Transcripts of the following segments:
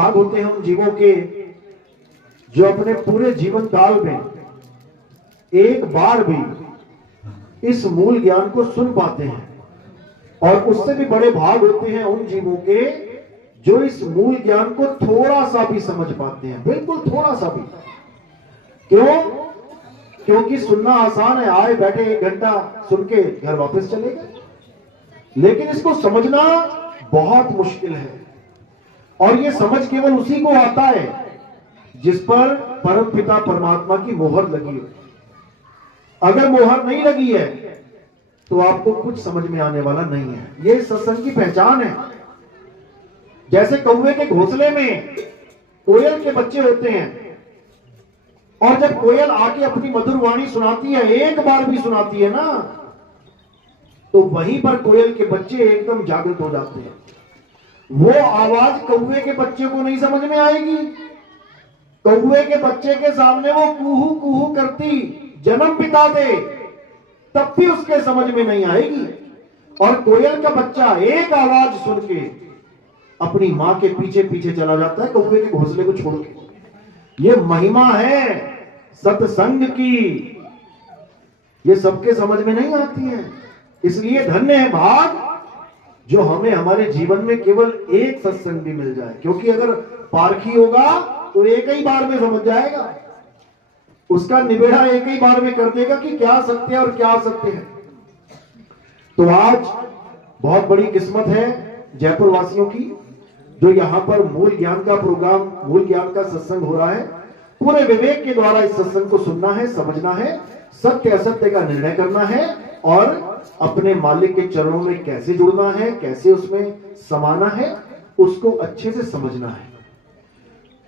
भाग होते हैं उन जीवों के जो अपने पूरे जीवन काल में एक बार भी इस मूल ज्ञान को सुन पाते हैं, और उससे भी बड़े भाग होते हैं उन जीवों के जो इस मूल ज्ञान को थोड़ा सा भी समझ पाते हैं, बिल्कुल थोड़ा सा भी। क्यों? क्योंकि सुनना आसान है, आए बैठे 1 घंटा सुन के घर वापस चले गए, लेकिन इसको समझना बहुत मुश्किल है। और ये समझ केवल उसी को आता है जिस पर परम पिता परमात्मा की मोहर लगी हो। अगर मोहर नहीं लगी है तो आपको कुछ समझ में आने वाला नहीं है। ये सत्संग की पहचान है। जैसे कौवे के घोंसले में कोयल के बच्चे होते हैं, और जब कोयल आके अपनी मधुर वाणी सुनाती है, एक बार भी सुनाती है ना, तो वहीं पर कोयल के बच्चे एकदम जागृत हो जाते हैं। वो आवाज कौवे के बच्चे को नहीं समझ में आएगी। कौवे के बच्चे के सामने वो कुहू कुहू करती जन्म पिता दे, तब भी उसके समझ में नहीं आएगी। और कोयल का बच्चा एक आवाज सुन के अपनी मां के पीछे पीछे चला जाता है, कौवे के घोंसले को छोड़ के। ये महिमा है सत्संग की, ये सबके समझ में नहीं आती है। इसलिए धन्य है भाग जो हमें हमारे जीवन में केवल एक सत्संग भी मिल जाए, क्योंकि अगर पारखी होगा तो एक ही बार में समझ जाएगा, उसका निबेड़ा एक ही बार में कर देगा कि क्या सत्य है और क्या असत्य है। तो आज बहुत बड़ी किस्मत है जयपुर वासियों की, जो यहाँ पर मूल ज्ञान का प्रोग्राम, मूल ज्ञान का सत्संग हो रहा है। पूरे विवेक के द्वारा इस सत्संग को सुनना है, समझना है, सत्य असत्य का निर्णय करना है, और अपने मालिक के चरणों में कैसे जुड़ना है, कैसे उसमें समाना है, उसको अच्छे से समझना है।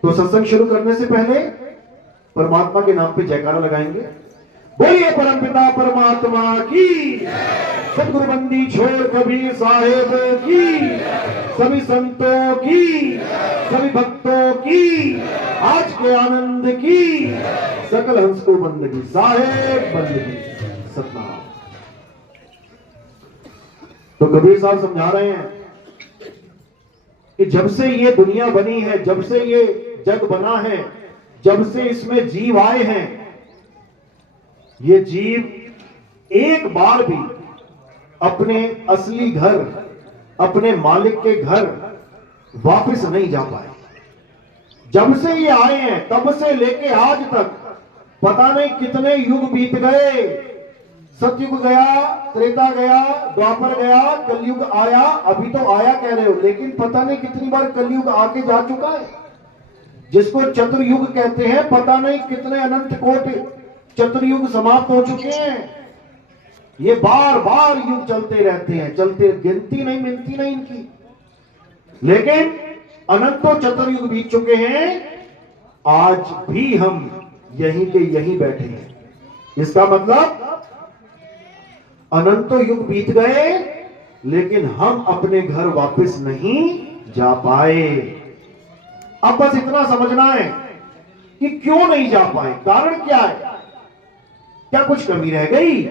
तो सत्संग शुरू करने से पहले परमात्मा के नाम पे जयकारा लगाएंगे। बोलिए परमपिता परमात्मा की, सतगुरु बंदी छोड़ कबीर साहेब की, सभी संतों की, सभी भक्तों की, आज के आनंद की, सकल हंस को बंदगी साहेब बंदगी सतनाम। तो कबीर साहब समझा रहे हैं कि जब से ये दुनिया बनी है, जब से ये जग बना है, जब से इसमें जीव आए हैं, ये जीव एक बार भी अपने असली घर, अपने मालिक के घर वापस नहीं जा पाए। जब से ये आए हैं तब से लेके आज तक पता नहीं कितने युग बीत गए। सतयुग गया, त्रेता गया, द्वापर गया, कलयुग आया। अभी तो आया कह रहे हो, लेकिन पता नहीं कितनी बार कलयुग आके जा चुका है, जिसको चतुर्युग कहते हैं। पता नहीं कितने अनंत कोटि चतुर्युग समाप्त हो चुके हैं। ये बार बार युग चलते रहते हैं, चलते, गिनती नहीं मिलती नहीं इनकी, लेकिन अनंतों चतुर्युग बीत चुके हैं। आज भी हम यहीं के यहीं बैठे हैं। इसका मतलब अनंतों युग बीत गए, लेकिन हम अपने घर वापस नहीं जा पाए। अब बस इतना समझना है कि क्यों नहीं जा पाए, कारण क्या है, क्या कुछ कमी रह गई।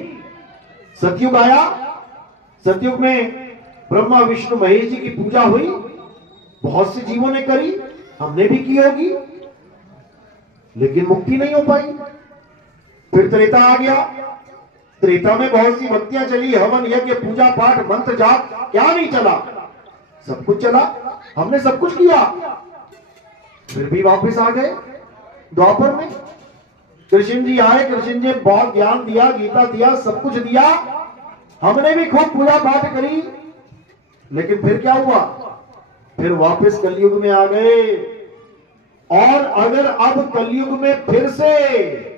सतयुग आया, सतयुग में ब्रह्मा विष्णु महेश जी की पूजा हुई, बहुत से जीवों ने करी, हमने भी की होगी, लेकिन मुक्ति नहीं हो पाई। फिर त्रेता आ गया, त्रेता में बहुत सी भक्तियां चली, हवन यज्ञ पूजा पाठ मंत्र जाप, क्या नहीं चला, सब कुछ चला, हमने सब कुछ किया, फिर भी वापस आ गए। द्वापर में कृष्ण जी आए, कृष्ण जी बहुत ज्ञान दिया, गीता दिया, सब कुछ दिया, हमने भी खूब पूजा पाठ करी, लेकिन फिर क्या हुआ, फिर वापस कलयुग में आ गए। और अगर अब कलयुग में फिर से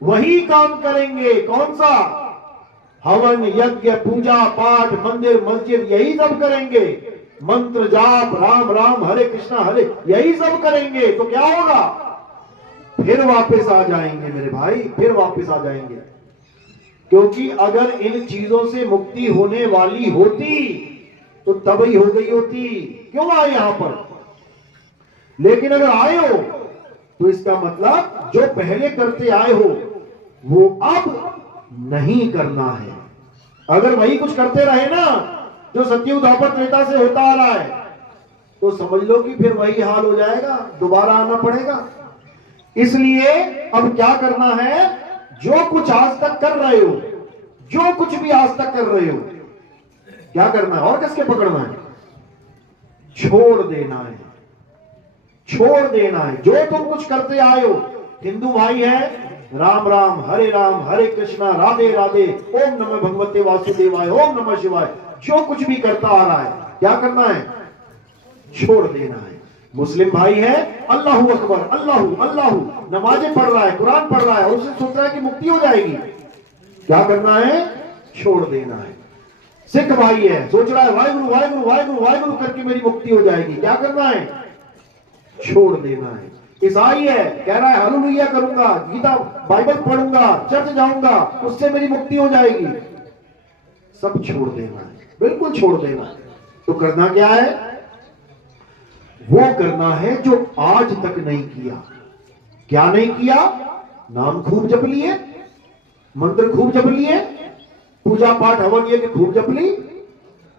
वही काम करेंगे, कौन सा, हवन यज्ञ पूजा पाठ मंदिर मस्जिद, यही सब करेंगे, मंत्र जाप राम राम हरे कृष्णा हरे, यही सब करेंगे, तो क्या होगा, फिर वापस आ जाएंगे मेरे भाई, फिर वापस आ जाएंगे। क्योंकि अगर इन चीजों से मुक्ति होने वाली होती तो तब ही हो गई होती। क्यों आए यहां पर, लेकिन अगर आए हो तो इसका मतलब जो पहले करते आए हो वो अब नहीं करना है। अगर वही कुछ करते रहे ना जो सतयुग द्वापर त्रेता से होता आ रहा है, तो समझ लो कि फिर वही हाल हो जाएगा, दोबारा आना पड़ेगा। इसलिए अब क्या करना है, जो कुछ आज तक कर रहे हो, जो कुछ भी आज तक कर रहे हो, क्या करना है और किसके पकड़ना है, छोड़ देना है, छोड़ देना है। जो तुम कुछ करते आए हो, हिंदू भाई है, राम राम हरे कृष्णा राधे राधे, ओम नमः भगवते वासुदेवाय, ओम नमः शिवाय, जो कुछ भी करता आ रहा है, क्या करना है, छोड़ देना है। मुस्लिम भाई है, अल्लाहू अकबर अल्लाहू अल्लाहू नमाजें पढ़ रहा है, कुरान पढ़ रहा है, और उसे सोच रहा है कि मुक्ति हो जाएगी, क्या करना है, छोड़ देना है। सिख भाई है, सोच रहा है वाहिगुरु वाहिगुरु वाहिगुरु वाहिगुरु करके मेरी मुक्ति हो जाएगी, क्या करना है, छोड़ देना है। ईसाई है, कह रहा है हालेलुया करूंगा, गीता बाइबल पढ़ूंगा, चर्च जाऊंगा, उससे मेरी मुक्ति हो जाएगी, सब छोड़ देना है, बिल्कुल छोड़ देना है। तो करना क्या है, वो करना है जो आज तक नहीं किया। क्या नहीं किया, नाम खूब जप लिए, मंत्र खूब जप लिए, पूजा पाठ हवन यज्ञ खूब जप ली,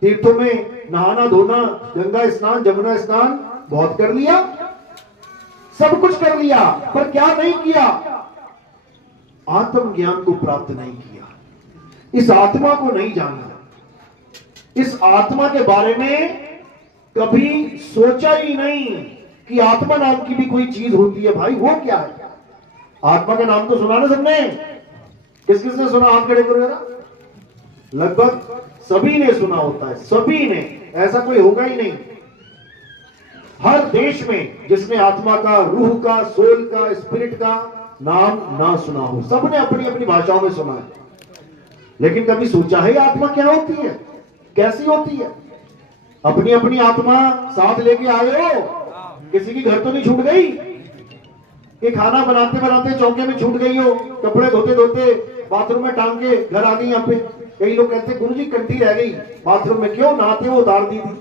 तीर्थों में नहाना धोना, गंगा स्नान जमुना स्नान बहुत कर लिया, सब कुछ कर लिया, पर क्या नहीं किया, आत्मज्ञान को प्राप्त नहीं किया, इस आत्मा को नहीं जाना, इस आत्मा के बारे में कभी सोचा ही नहीं कि आत्मा नाम की भी कोई चीज होती है। भाई वो क्या है, आत्मा का नाम तो सुना ना सबने, किस किसने सुना, हाथ खड़े करो जरा। लगभग सभी ने सुना होता है, सभी ने, ऐसा कोई होगा ही नहीं। हर देश में जिसने आत्मा का, रूह का, सोल का, स्पिरिट का नाम ना सुना हो, सबने अपनी अपनी भाषाओं में सुना है, लेकिन कभी सोचा है आत्मा क्या होती है, कैसी होती है। अपनी अपनी आत्मा साथ लेके आए हो, किसी की घर तो नहीं छूट गई कि खाना बनाते बनाते चौके में छूट गई हो, कपड़े धोते धोते बाथरूम में टांग के घर आ गई। यहाँ पे कई लोग कहते हैं गुरुजी कंठी रह गई बाथरूम में, क्यों, नहाते वो उतार दी थी,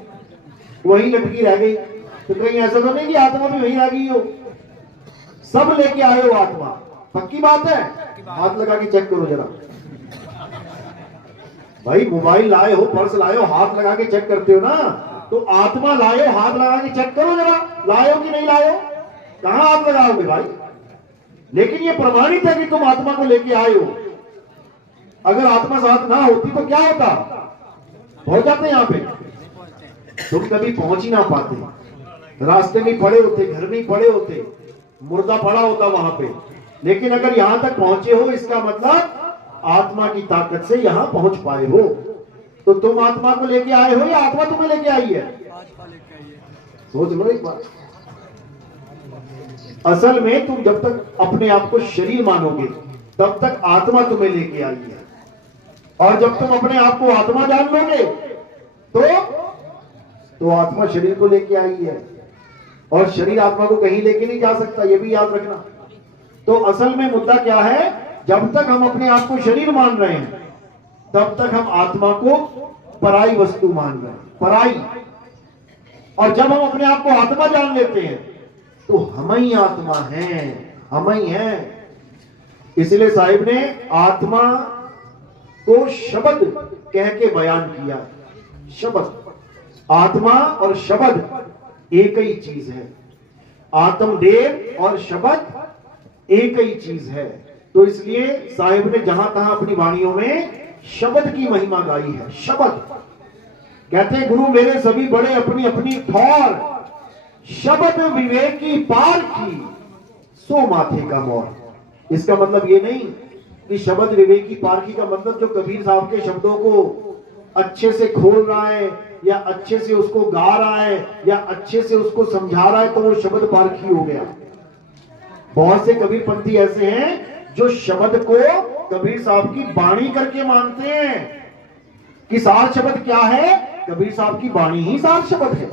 वही लटकी रह गई। तो कहीं ऐसा तो नहीं कि आत्मा भी वहीं आ गई हो, सब लेके आए हो आत्मा, पक्की बात है, हाथ लगा के चेक करो जरा। भाई मोबाइल लाए हो, पर्स लाए हो, हाथ लगा के चेक करते हो ना, तो आत्मा लाए हो, हाथ लगा के चेक करो जरा, लाए हो कि नहीं लाए हो, कहां हाथ लगाओगे भाई। लेकिन ये प्रमाणित है कि तुम आत्मा को लेके आए हो। अगर आत्मा साथ ना होती तो क्या होता, पहुंच जाते यहाँ पे, तुम कभी पहुंच ही ना पाते, रास्ते में पड़े होते, घर में पड़े होते, मुर्दा पड़ा होता वहां पे। लेकिन अगर यहां तक पहुंचे हो, इसका मतलब आत्मा की ताकत से यहां पहुंच पाए हो। तो तुम आत्मा को लेके आए हो या आत्मा तुम्हें लेके आई है, सोच लो एक बार। असल में तुम जब तक अपने आप को शरीर मानोगे तब तक आत्मा तुम्हें लेके आई है, और जब तुम अपने आप को आत्मा जान लोगे तो आत्मा शरीर को लेके आई है, और शरीर आत्मा को कहीं लेके नहीं जा सकता, ये भी याद रखना। तो असल में मुद्दा क्या है, जब तक हम अपने आप को शरीर मान रहे हैं तब तक हम आत्मा को पराई वस्तु मान रहे हैं, पराई। और जब हम अपने आप को आत्मा जान लेते हैं तो हम ही आत्मा हैं, हम ही हैं। इसलिए साहिब ने आत्मा को शब्द कह के बयान किया। शब्द, आत्मा और शब्द एक ही चीज है, आत्मदेव और शब्द एक ही चीज है। तो इसलिए साहिब ने जहां तहां अपनी वाणियों में शब्द की महिमा गाई है। शब्द कहते हैं, गुरु मेरे सभी बड़े अपनी अपनी ठौर, शब्द विवेकी पार की सो माथे का मोर। इसका मतलब ये नहीं कि शब्द विवेकी पार की का मतलब जो कबीर साहब के शब्दों को अच्छे से खोल रहा है या अच्छे से उसको गा रहा है या अच्छे से उसको समझा रहा है तो वो शब्द पारखी हो गया। बहुत से कबीर पंथी ऐसे हैं जो शब्द को कबीर साहब की वाणी करके मानते हैं कि सार शब्द क्या है, कबीर साहब की वाणी ही सार शब्द है।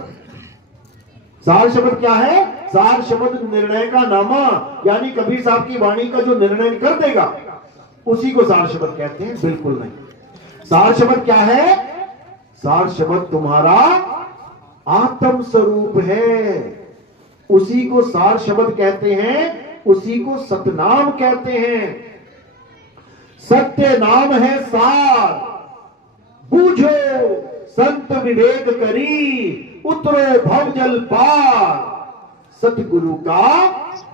सार शब्द क्या है, सार शब्द निर्णय का नामा, यानी कबीर साहब की वाणी का जो निर्णय कर देगा उसी को सार शब्द कहते हैं। बिल्कुल नहीं। सार शब्द क्या है, सार शब्द तुम्हारा आत्म स्वरूप है, उसी को सार शब्द कहते हैं, उसी को सतनाम कहते हैं। सत्य नाम है सार, बूझो संत विवेक करी, उतरो भव जल पार, सतगुरु का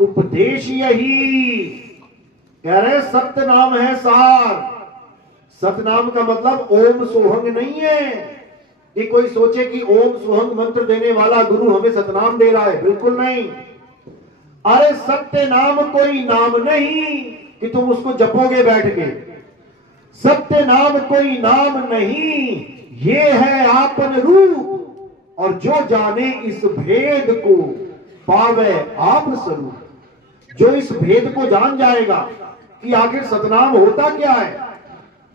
उपदेश यही। कह रहे सत्य नाम है सार। सतनाम का मतलब ओम सोहंग नहीं है कि कोई सोचे कि ओम सोहंग मंत्र देने वाला गुरु हमें सतनाम दे रहा है, बिल्कुल नहीं। अरे सत्य नाम कोई नाम नहीं कि तुम उसको जपोगे बैठ के। सत्य नाम कोई नाम नहीं, ये है आपन रूप, और जो जाने इस भेद को पावे आप स्वरूप। जो इस भेद को जान जाएगा कि आखिर सतनाम होता क्या है,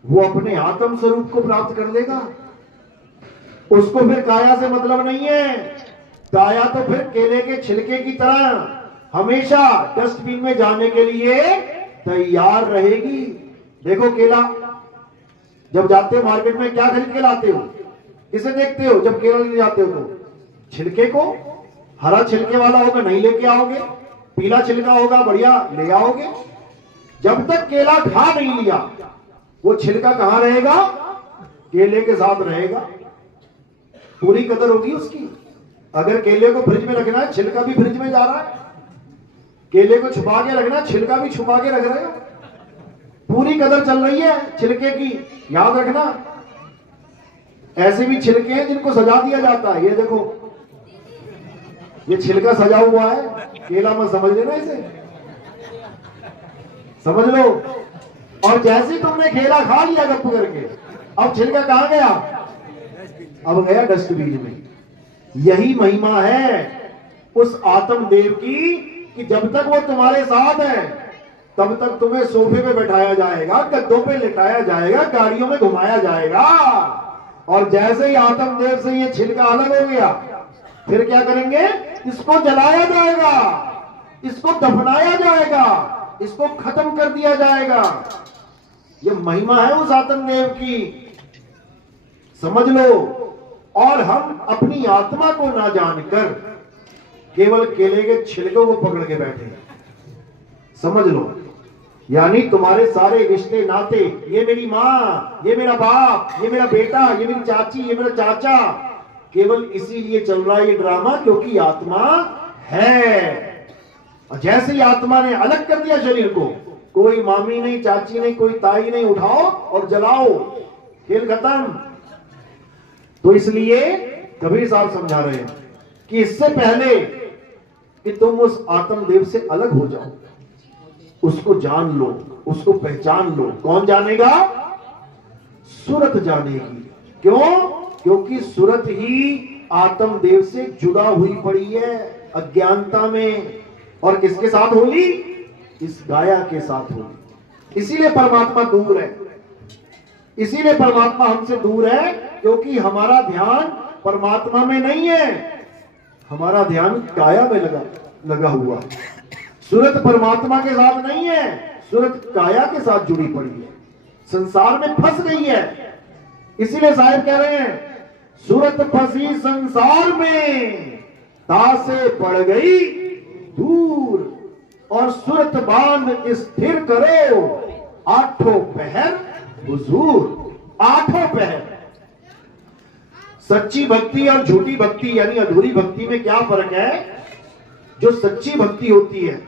वो अपने आत्म स्वरूप को प्राप्त कर लेगा। उसको फिर काया से मतलब नहीं है। काया तो फिर केले के छिलके की तरह हमेशा डस्टबिन में जाने के लिए तैयार रहेगी। देखो केला, जब जाते हो मार्केट में क्या खरीद के लाते हो, किसे देखते हो जब केला ले जाते हो? तो छिलके को। हरा छिलके वाला होगा नहीं लेके आओगे, पीला छिलका होगा बढ़िया ले आओगे। जब तक केला खा नहीं लिया वो छिलका कहां रहेगा? केले के साथ रहेगा। पूरी कदर होगी उसकी। अगर केले को फ्रिज में रखना है, छिलका भी फ्रिज में जा रहा है। केले को छुपा के रखना, छिलका भी छुपा के रख रहे हो। पूरी कदर चल रही है छिलके की, याद रखना। ऐसे भी छिलके हैं जिनको सजा दिया जाता है। ये देखो, ये छिलका सजा हुआ है, केला मत समझ लेना इसे, समझ लो। और जैसे तुमने केला खा लिया गप करके, अब छिलका कहां गया? अब गया डस्टबिन में। यही महिमा है उस आत्म देव की कि जब तक वो तुम्हारे साथ है तब तक तुम्हें सोफे पे बैठाया जाएगा, गद्दों पे लिटाया जाएगा, गाड़ियों में घुमाया जाएगा। और जैसे ही आत्म देव से ये छिलका अलग हो गया, फिर क्या करेंगे? इसको जलाया जाएगा, इसको दफनाया जाएगा, इसको खत्म कर दिया जाएगा। ये महिमा है उस आत्म देव की, समझ लो। और हम अपनी आत्मा को ना जानकर केवल केले के छिलकों को पकड़ के बैठे, समझ लो। यानी तुम्हारे सारे रिश्ते नाते, ये मेरी माँ, ये मेरा बाप, ये मेरा बेटा, ये मेरी चाची, ये मेरा चाचा, केवल इसीलिए चल रहा है ये ड्रामा क्योंकि आत्मा है। और जैसे ही आत्मा ने अलग कर दिया शरीर को, कोई मामी नहीं, चाची नहीं, कोई ताई नहीं, उठाओ और जलाओ, खेल खत्म। तो इसलिए कबीर साहब समझा रहे हैं कि इससे पहले कि तुम उस आत्मदेव से अलग हो जाओ, उसको जान लो, उसको पहचान लो। कौन जानेगा? सुरत जानेगी। क्यों? क्योंकि सुरत ही आत्मदेव से जुड़ा हुई पड़ी है अज्ञानता में। और किसके साथ होली? इस गाया के साथ होली। इसीलिए परमात्मा दूर है, इसीलिए परमात्मा हमसे दूर है, क्योंकि हमारा ध्यान परमात्मा में नहीं है, हमारा ध्यान काया में लगा हुआ है। सूरत परमात्मा के साथ नहीं है, सूरत काया के साथ जुड़ी पड़ी है, संसार में फंस गई है। इसीलिए साहिब कह रहे हैं, सूरत फंसी संसार में, तासे पड़ गई दूर, और सूरत बांध स्थिर करो, आठों पहर हुजूर। आठों पहर। सच्ची भक्ति और झूठी भक्ति यानी अधूरी भक्ति में क्या फर्क है? जो सच्ची भक्ति होती है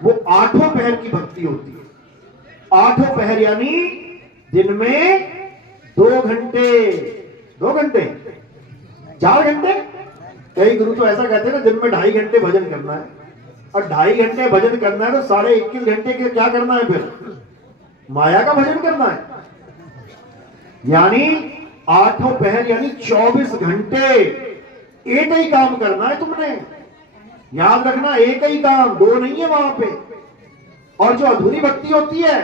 वो आठों पहर की भक्ति होती है। आठों पहर यानी दिन में 2 घंटे, 2 घंटे, 4 घंटे। कई गुरु तो ऐसा कहते हैं ना, दिन में 2.5 घंटे भजन करना है, और 2.5 घंटे भजन करना है तो 21.5 घंटे के क्या करना है? फिर माया का भजन करना है। यानी आठों पहर यानी 24 घंटे एक ही काम करना है तुमने। याद रखना, एक ही काम, 2 नहीं है वहां पे। और जो अधूरी भक्ति होती है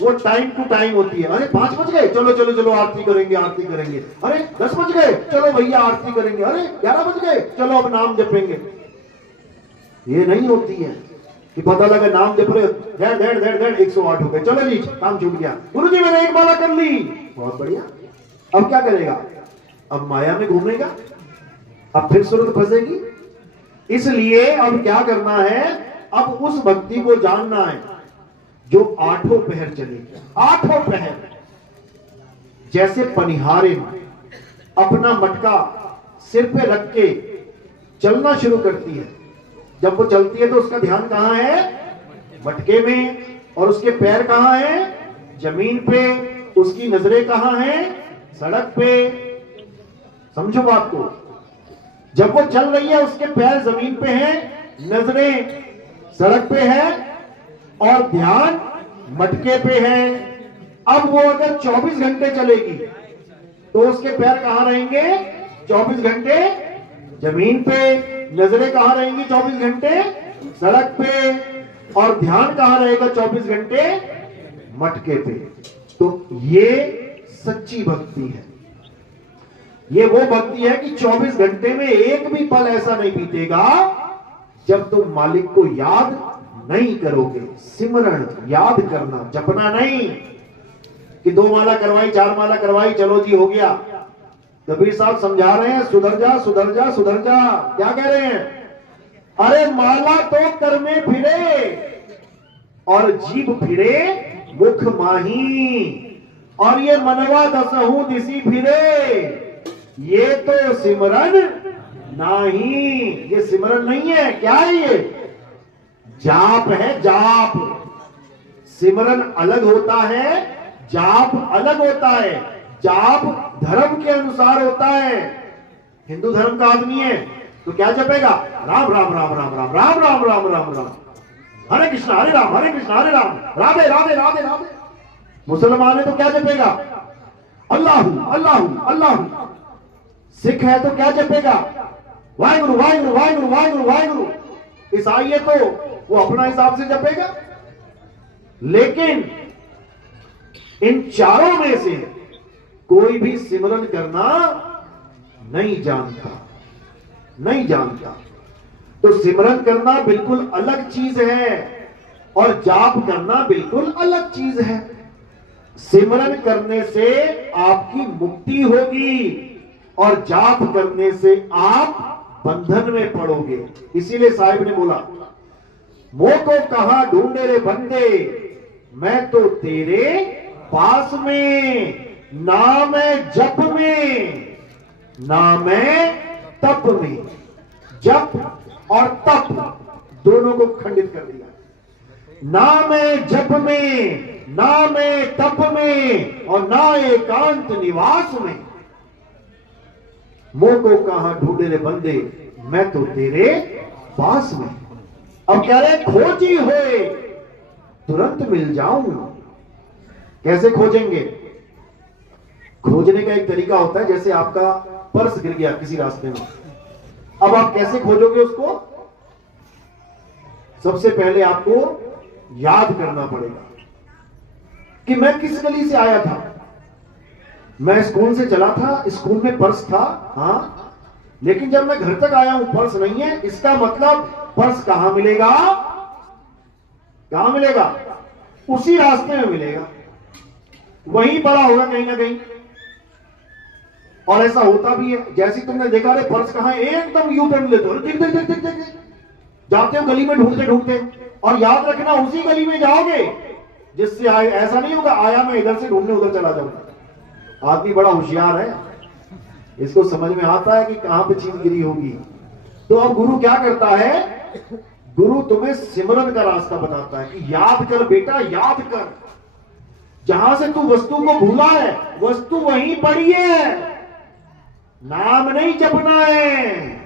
वो टाइम टू टाइम होती है। अरे 5 बज गए, चलो चलो चलो आरती करेंगे, आरती करेंगे। अरे 10 बज गए, चलो भैया आरती करेंगे। अरे 11 बज गए, चलो अब नाम जपेंगे। ये नहीं होती है कि पता लगा नाम जप रहे, डेढ़ डेढ़ डेढ़ डेढ़ 108 हो गए, चलो जी काम छूट गया। गुरुजी मैंने एक माला कर ली, बहुत बढ़िया। अब क्या करेगा? अब माया में घूमेगा, अब फिर सूरत फंसेगी। इसलिए अब क्या करना है? अब उस भक्ति को जानना है जो आठों पहर चले। आठों पहर जैसे पनिहारे में अपना मटका सिर पे रख के चलना शुरू करती है। जब वो चलती है तो उसका ध्यान कहां है? मटके में। और उसके पैर कहां है? जमीन पे। उसकी नजरें कहां है? सड़क पे। समझो बात को। जब वो चल रही है उसके पैर जमीन पे हैं, नजरें सड़क पे है और ध्यान मटके पे है। अब वो अगर 24 घंटे चलेगी तो उसके पैर कहां रहेंगे? 24 घंटे जमीन पे। नजरें कहां रहेंगी? 24 घंटे सड़क पे। और ध्यान कहां रहेगा? 24 घंटे मटके पे। तो ये सच्ची भक्ति है। ये वो भक्ति है कि 24 घंटे में एक भी पल ऐसा नहीं बीतेगा जब तुम मालिक को याद नहीं करोगे। सिमरण, याद करना, जपना नहीं कि 2 माला करवाई, 4 माला करवाई, चलो जी हो गया। कबीर साहब समझा रहे हैं, सुधर जा सुधर जा सुधर जा। क्या कह रहे हैं? अरे माला तो कर में फिरे और जीभ फिरे मुख माही, और ये मनवा दसहू दिसी फिरे, ये तो सिमरन नहीं। ये सिमरन नहीं है। क्या है ये? जाप है, जाप। सिमरन अलग होता है, जाप अलग होता है। जाप धर्म के अनुसार होता है। हिंदू धर्म का आदमी है तो क्या जपेगा? राम राम राम राम राम राम राम राम राम राम, हरे कृष्णा हरे राम हरे कृष्णा हरे राम, राधे राधे राधे राधे। मुसलमान है तो क्या जपेगा? अल्लाहू अल्लाहू अल्लाहू। सिख है तो क्या जपेगा? वाहिगुरु वाहिगुरु वाहिगुरु वाहिगुरु वाहिगुरु। ईसाई है तो वो अपना हिसाब से जपेगा। लेकिन इन चारों में से कोई भी सिमरन करना नहीं जानता, नहीं जानता। तो सिमरन करना बिल्कुल अलग चीज है और जाप करना बिल्कुल अलग चीज है। सिमरन करने से आपकी मुक्ति होगी और जाप करने से आप बंधन में पड़ोगे। इसीलिए साहिब ने बोला, मोह को कहां ढूंढे रे बंदे, मैं तो तेरे पास में, ना मैं जप में ना मैं तप में। जप और तप दोनों को खंडित कर दिया। ना मैं जप में, ना मैं तप में, और ना एकांत निवास में। मोह को कहां ढूंढे रे बंदे, मैं तो तेरे पास में। अब कह रहे खोजी होए तुरंत मिल जाऊं। कैसे खोजेंगे? खोजने का एक तरीका होता है, जैसे आपका पर्स गिर गया किसी रास्ते में, अब आप कैसे खोजोगे उसको? सबसे पहले आपको याद करना पड़ेगा कि मैं किस गली से आया था। मैं स्कूल से चला था, स्कूल में पर्स था, हाँ, लेकिन जब मैं घर तक आया हूं पर्स नहीं है। इसका मतलब पर्स कहां मिलेगा? कहां मिलेगा? उसी रास्ते में मिलेगा, वहीं पड़ा होगा कहीं ना कहीं। और ऐसा होता भी है, जैसे तुमने देखा रे पर्स कहां, एकदम यू टर्न लेते हो, देख देख देख देख जाते हो गली में ढूंढते ढूंढते, और याद रखना उसी गली में जाओगे जिससे आए। ऐसा नहीं होगा आया मैं इधर से ढूंढने उधर चला जाऊंगा। आदमी बड़ा होशियार है, इसको समझ में आता है कि कहां पे चीज गिरी होगी। तो अब गुरु क्या करता है? गुरु तुम्हें सिमरन का रास्ता बताता है कि याद कर बेटा, याद कर। जहां से तू वस्तु को भूला है, वस्तु वहीं पड़ी है, नाम नहीं जपना है।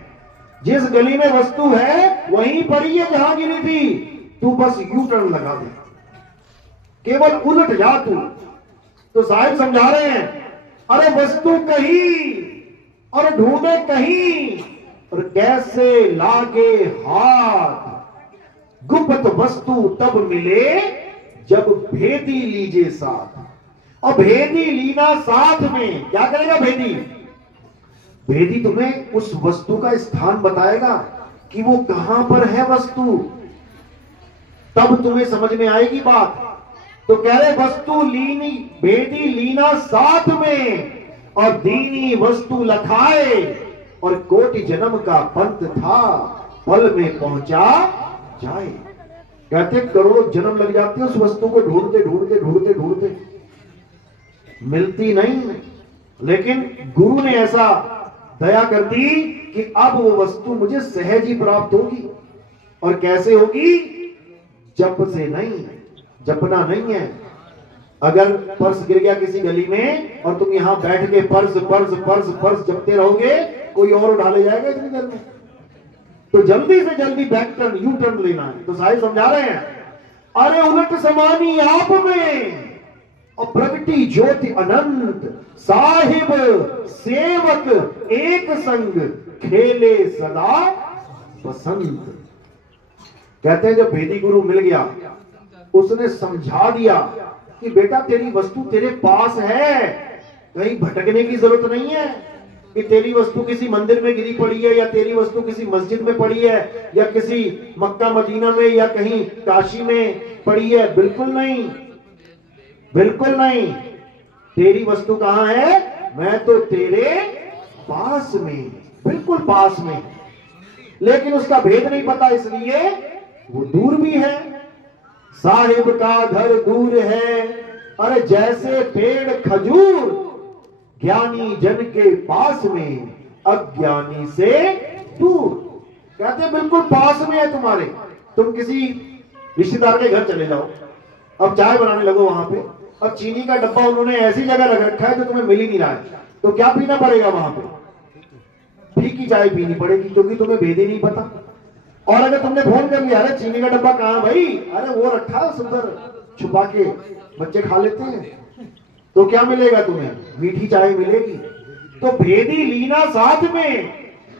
जिस गली में वस्तु है वहीं पड़ी है जहां गिरी थी, तू बस यू टर्न लगा दे, केवल उलट जा तू। तो साहिब समझा रहे हैं, अरे वस्तु कहीं और ढूंढे कहीं, और कैसे लागे हाथ, गुप्त वस्तु तब मिले जब भेदी लीजिए साथ। और भेदी लीना साथ में क्या करेगा? भेदी भेदी तुम्हें उस वस्तु का स्थान बताएगा कि वो कहां पर है वस्तु, तब तुम्हें समझ में आएगी बात। तो कह रहे वस्तु लीनी, भेदी लीना साथ में, और दीनी वस्तु लखाए, और कोटि जन्म का पंथ था, पल में पहुंचा जाए। कहते करोड़ों जन्म लग जाते हैं उस वस्तु को ढूंढते ढूंढते ढूंढते ढूंढते, मिलती नहीं। लेकिन गुरु ने ऐसा दया कर दी कि अब वो वस्तु मुझे सहज ही प्राप्त होगी। और कैसे होगी? जप से नहीं, जपना नहीं है। अगर पर्स गिर गया किसी गली में और तुम यहां बैठ के पर्स पर्स पर्स पर्स जपते रहोगे, कोई और उठा ले जाएगा इतनी देर में। तो जल्दी से जल्दी बैक टर्न, यू टर्न लेना है। तो साहिब समझा रहे हैं, अरे उलट समानी आप में और प्रगति ज्योति अनंत, साहिब सेवक एक संग, खेले सदा बसंत। कहते हैं जब भेदी गुरु मिल गया, उसने समझा दिया कि बेटा तेरी वस्तु तेरे पास है, कहीं भटकने की जरूरत नहीं है कि तेरी वस्तु किसी मंदिर में गिरी पड़ी है, या तेरी वस्तु किसी मस्जिद में पड़ी है, या किसी मक्का मदीना में या कहीं काशी में पड़ी है। बिल्कुल नहीं, बिल्कुल नहीं। तेरी वस्तु कहां है? मैं तो तेरे पास में, बिल्कुल पास में। लेकिन उसका भेद नहीं पता, इसलिए वो दूर भी है। साहिब का घर दूर है, अरे जैसे पेड़ खजूर, ज्ञानी जन के पास में, अज्ञानी से दूर। कहते हैं बिल्कुल पास में है तुम्हारे। तुम किसी रिश्तेदार के घर चले जाओ, अब चाय बनाने लगो वहां पे, अब चीनी का डब्बा उन्होंने ऐसी जगह रख रखा है जो तुम्हें मिल ही नहीं रहा है, तो क्या पीना पड़ेगा वहां पे? फीकी चाय पीनी पड़ेगी, क्योंकि तुम्हें भेद ही नहीं पता। और अगर तुमने फोन कर लिया, अरे चीनी का डब्बा कहां भाई? अरे वो रखा है सुंदर छुपा के, बच्चे खा लेते हैं। तो क्या मिलेगा तुम्हें? मीठी चाय मिलेगी। तो भेदी लीना साथ में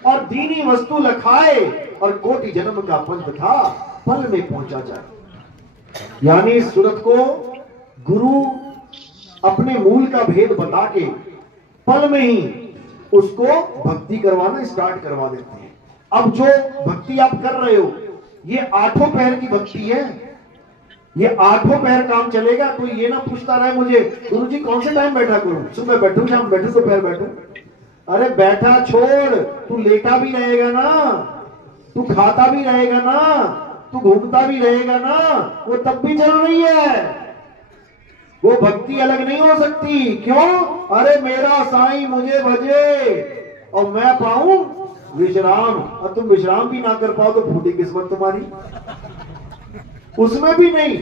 और दीनी वस्तु लखाए, और कोटि जन्म का पंथ था पल में पहुंचा जाए। यानी सूरत को गुरु अपने मूल का भेद बता के पल में ही उसको भक्ति करवाना स्टार्ट करवा देते हैं। अब जो भक्ति आप कर रहे हो, ये आठों पैर की भक्ति है, ये आठों पैर काम चलेगा। कोई ये ना पूछता रहे मुझे, गुरु जी कौन से टाइम बैठा करूं, सुबह बैठूं, शाम बैठूं, दोपहर बैठूं? अरे बैठा छोड़, तू लेटा भी रहेगा ना, तू खाता भी रहेगा ना, तू घूमता भी रहेगा ना, वो तब भी चल रही है। वो भक्ति अलग नहीं हो सकती। क्यों? अरे मेरा साईं मुझे भजे और मैं पाऊं विश्राम, और तुम विश्राम भी ना कर पाओ तो फूटी किस्मत तुम्हारी। उसमें भी नहीं।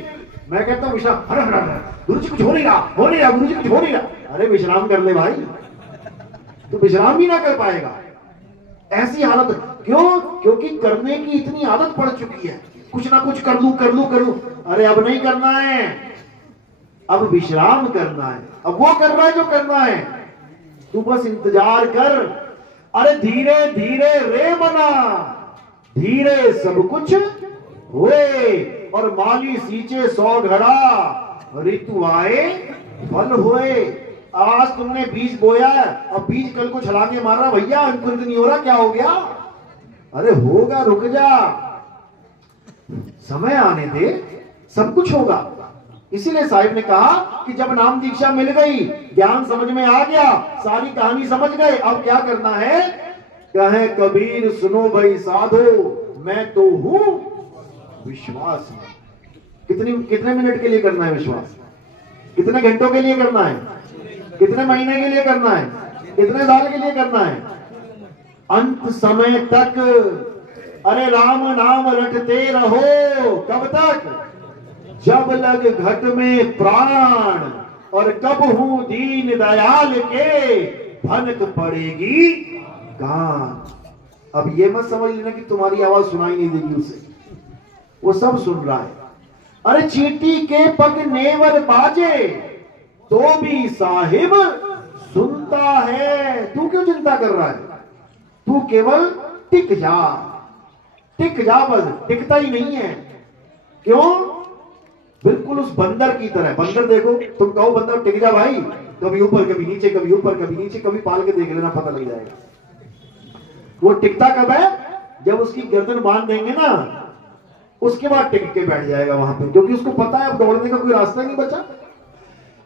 मैं कहता हूं विश्राम, अरे गुरु जी कुछ हो नहीं रहा, हो नहीं रहा, गुरु जी कुछ हो नहीं रहा। अरे विश्राम कर ले भाई, तो विश्राम भी ना कर पाएगा। ऐसी हालत क्यों? क्योंकि करने की इतनी आदत पड़ चुकी है, कुछ ना कुछ कर लूं कर लूं कर लूं। अरे अब नहीं करना है, अब विश्राम करना है। अब वो करना है जो करना है, तू बस इंतजार कर। अरे धीरे धीरे रे मना, धीरे सब कुछ हुए, और माली सींचे 100 घड़ा, ऋतु आए फल हुए। आज तुमने बीज बोया है, अब बीज कल को छलांगे मार रहा, भैया अंकुरित नहीं हो रहा, क्या हो गया? अरे होगा, रुक जा, समय आने दे, सब कुछ होगा। इसीलिए साहिब ने कहा कि जब नाम दीक्षा मिल गई, ज्ञान समझ में आ गया, सारी कहानी समझ गए, अब क्या करना है? कहे कबीर सुनो भाई साधो, मैं तो हूं विश्वास में। कितने मिनट के लिए करना है विश्वास? कितने घंटों के लिए करना है? कितने महीने के लिए करना है? कितने साल के लिए करना है? अंत समय तक अरे राम नाम रटते रहो। कब तक? जब लग घट में प्राण, और कब हूं दीन दयाल के, भनक पड़ेगी कान। अब ये मत समझ लेना कि तुम्हारी आवाज सुनाई नहीं देगी उसे, वो सब सुन रहा है। अरे चींटी के पग नेवर बाजे, तो भी साहिब सुनता है। तू क्यों चिंता कर रहा है? तू केवल टिक जा, टिक जा, बस टिकता ही नहीं है। क्यों? बिल्कुल उस बंदर की तरह। बंदर देखो, तुम कहो बंदर टिक जा भाई, कभी ऊपर कभी नीचे, कभी ऊपर कभी नीचे, कभी पाल के देख लेना, पता लग जाएगा। वो टिकता कब है? जब उसकी गर्दन बांध देंगे ना, उसके बाद टिक के बैठ जाएगा वहां पे, क्योंकि उसको पता है अब दौड़ने का कोई रास्ता नहीं बचा।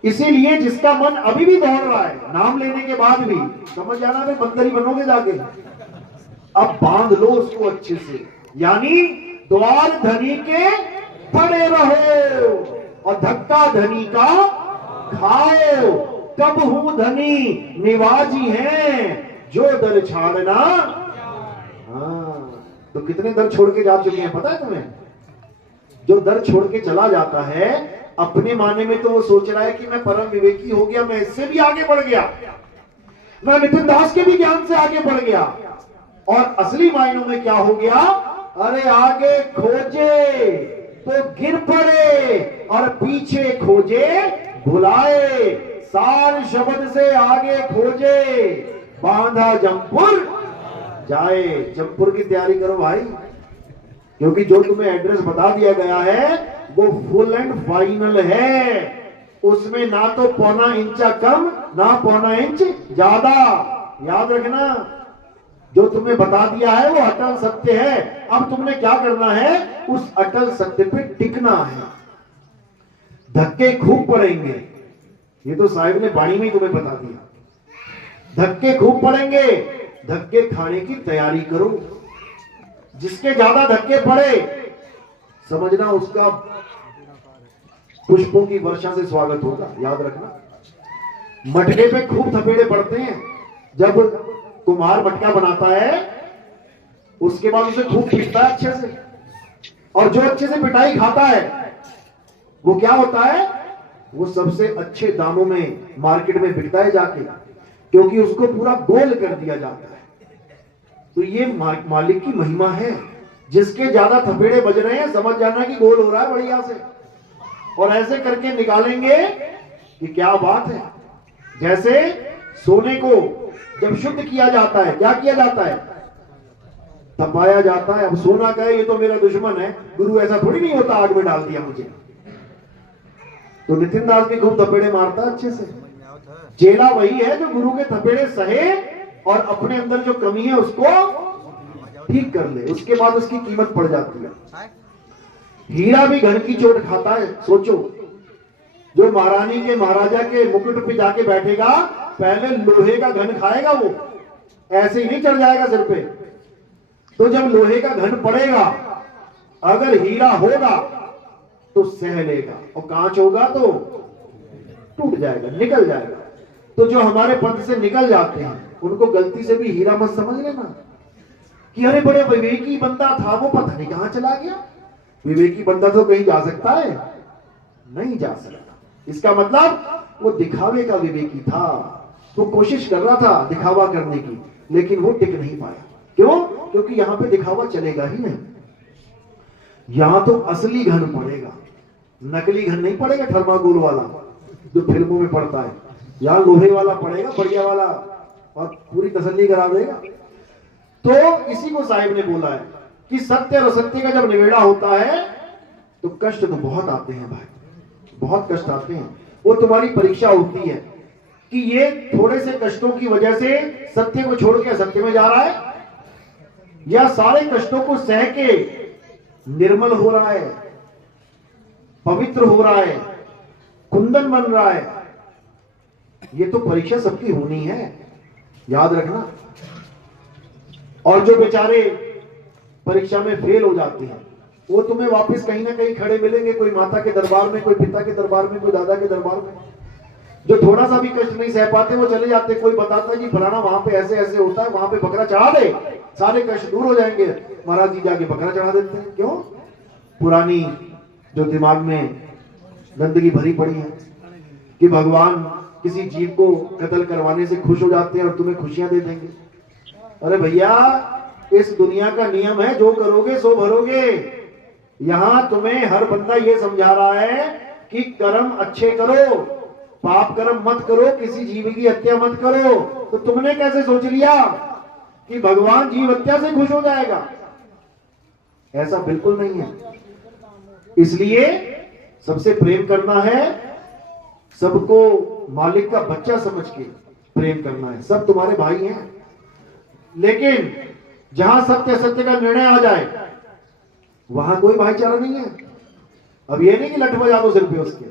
इसीलिए जिसका मन अभी भी दौड़ रहा है, नाम लेने के बाद भी, समझ जाना भाई बंदर ही बनोगे जाके। अब बांध लो उसको अच्छे से, यानी द्वार धनी के पड़े रहो और धक्का धनी का खाओ। तब हूं धनी निवाजी है जो दर छाड़ना। हाँ, तो कितने दर छोड़ के जा चुके हैं पता है तुम्हें? जो दर छोड़ के चला जाता है अपने माने में तो वो सोच रहा है कि मैं परम विवेकी हो गया, मैं इससे भी आगे बढ़ गया, मैं नितिन दास के भी ज्ञान से आगे बढ़ गया। और असली मायनों में क्या हो गया? अरे आगे खोजे तो गिर पड़े और पीछे खोजे भुलाए। सार शब्द से आगे खोजे बांधा जमपुर जाए। जमपुर की तैयारी करो भाई, क्योंकि जो तुम्हें एड्रेस बता दिया गया है वो फुल एंड फाइनल है। उसमें ना तो पौना इंचा कम ना पौना इंच ज्यादा। याद रखना, जो तुम्हें बता दिया है वो अटल सत्य है। अब तुमने क्या करना है? उस अटल सत्य पे टिकना है। धक्के खूब पड़ेंगे, ये तो साहिब ने वाणी में ही तुम्हें बता दिया। धक्के खूब पड़ेंगे, धक्के खाने की तैयारी करो। जिसके ज्यादा धक्के पड़े समझना उसका पुष्पों की वर्षा से स्वागत होगा। याद रखना, मटके पे खूब थपेड़े पड़ते हैं। जब कुम्हार मटका बनाता है उसके बाद उसे खूब पीटता है अच्छे से, और जो अच्छे से पिटाई खाता है वो क्या होता है? वो सबसे अच्छे दामों में मार्केट में बिकता है जाके, क्योंकि उसको पूरा गोल कर दिया जाता है। तो ये मालिक की महिमा है। जिसके ज्यादा थपेड़े बज रहे हैं समझ जाना कि गोल हो रहा है बढ़िया से, और ऐसे करके निकालेंगे कि क्या बात है। जैसे सोने को जब शुद्ध किया जाता है क्या किया जाता है? तपाया जाता है। अब सोना कहे ये तो मेरा दुश्मन है, गुरु ऐसा थोड़ी नहीं होता आग में डाल दिया मुझे। तो नितिन दास भी खूब थपेड़े मारता है अच्छे से। चेला वही है जो गुरु के थपेड़े सहे और अपने अंदर जो कमी है उसको ठीक कर ले, उसके बाद उसकी कीमत पड़ जाती है। हीरा भी घन की चोट खाता है। सोचो, जो महारानी के महाराजा के मुकुट पे जाके बैठेगा पहले लोहे का घन खाएगा, वो ऐसे ही नहीं चढ़ जाएगा सिर पे। तो जब लोहे का घन पड़ेगा अगर हीरा होगा तो सह लेगा, और कांच होगा तो टूट जाएगा, निकल जाएगा। तो जो हमारे पद से निकल जाते हैं उनको गलती से भी हीरा मत समझ लेना कि अरे बड़े विवेकी बंदा था वो पता नहीं कहां चला गया। विवेकी बंदा तो कहीं जा सकता है? नहीं जा सकता। इसका मतलब वो दिखावे का विवेकी था, वो कोशिश कर रहा था दिखावा करने की, लेकिन वो टिक नहीं पाया। क्यों? क्योंकि यहां पे दिखावा चलेगा ही नहीं। यहां तो असली घन पड़ेगा, नकली घन नहीं पड़ेगा थर्माकोल वाला जो फिल्मों में पड़ता है। यहां लोहे वाला पड़ेगा, बढ़िया वाला, और पूरी तसल्ली करा देगा। तो इसी को साहिब ने बोला है कि सत्य और असत्य का जब निवेड़ा होता है तो कष्ट तो बहुत आते हैं भाई, बहुत कष्ट आते हैं। वो तुम्हारी परीक्षा होती है कि ये थोड़े से कष्टों की वजह से सत्य को छोड़ के असत्य में जा रहा है, या सारे कष्टों को सह के निर्मल हो रहा है, पवित्र हो रहा है, कुंदन बन रहा है। ये तो परीक्षा सबकी होनी है, याद रखना। और जो बेचारे परीक्षा में फेल हो जाते हैं वो तुम्हें वापस कहीं ना कहीं खड़े मिलेंगे, कोई माता के दरबार में, कोई पिता के दरबार में, कोई दादा के दरबार में। जो थोड़ा सा भी कष्ट नहीं सह पाते वो चले जाते। कोई बताता है जी फलाना वहां पे ऐसे ऐसे होता है, वहां पे बकरा चढ़ा दे, सारे कष्ट दूर हो जाएंगे। महाराज जी जाके बकरा चढ़ा देते हैं। क्यों? पुरानी जो दिमाग में गंदगी भरी पड़ी है कि भगवान किसी जीव को कत्ल करवाने से खुश हो जाते हैं और तुम्हें खुशियां दे देंगे। अरे भैया, इस दुनिया का नियम है जो करोगे सो भरोगे। यहां तुम्हें हर बंदा ये समझा रहा है कि कर्म अच्छे करो, पाप कर्म मत करो, किसी जीव की हत्या मत करो। तो तुमने कैसे सोच लिया कि भगवान जीव हत्या से खुश हो जाएगा? ऐसा बिल्कुल नहीं है। इसलिए सबसे प्रेम करना है, सबको मालिक का बच्चा समझ के प्रेम करना है। सब तुम्हारे भाई हैं, लेकिन जहां सत्य सत्य का निर्णय आ जाए वहां कोई भाईचारा नहीं है। अब ये नहीं कि लठ बजा दो सिर पे उसके,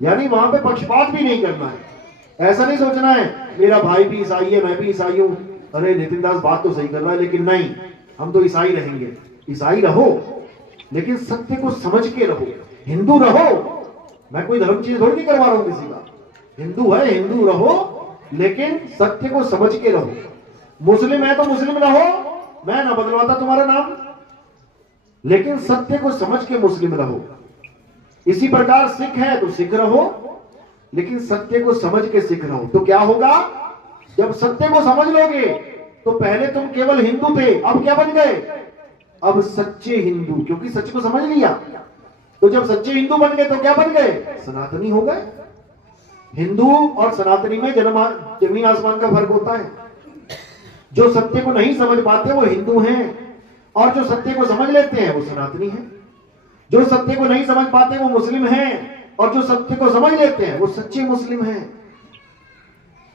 यानी वहां पे पक्षपात भी नहीं करना है। ऐसा नहीं सोचना है मेरा भाई भी ईसाई है मैं भी ईसाई हूं, अरे नितिन दास बात तो सही कर रहा है लेकिन नहीं, हम तो ईसाई रहेंगे। ईसाई रहो लेकिन सत्य को समझ के रहो, हिंदू रहो। मैं कोई धर्म चीज थोड़ी नहीं करवा रहा हूं किसी का, हिंदू है हिंदू रहो, लेकिन सत्य को समझ के रहो। मुस्लिम है तो मुस्लिम रहो, मैं ना बदलवाता तुम्हारा नाम, लेकिन सत्य को समझ के मुस्लिम रहो। इसी प्रकार सिख है तो सिख रहो, लेकिन सत्य को समझ के सिख रहो। तो क्या होगा, जब सत्य को समझ लोगे तो पहले तुम केवल हिंदू थे, अब क्या बन गए, अब सच्चे हिंदू, क्योंकि सच को समझ लिया। तो जब सच्चे हिंदू बन गए तो क्या बन गए, सनातनी हो गए। हिंदू और सनातनी में जमीन आसमान का फर्क होता है। जो सत्य को नहीं समझ पाते वो हिंदू हैं, और जो सत्य को समझ लेते हैं वो सनातनी हैं। जो सत्य को नहीं समझ पाते वो मुस्लिम हैं, और जो सत्य को समझ लेते हैं वो सच्चे मुस्लिम हैं।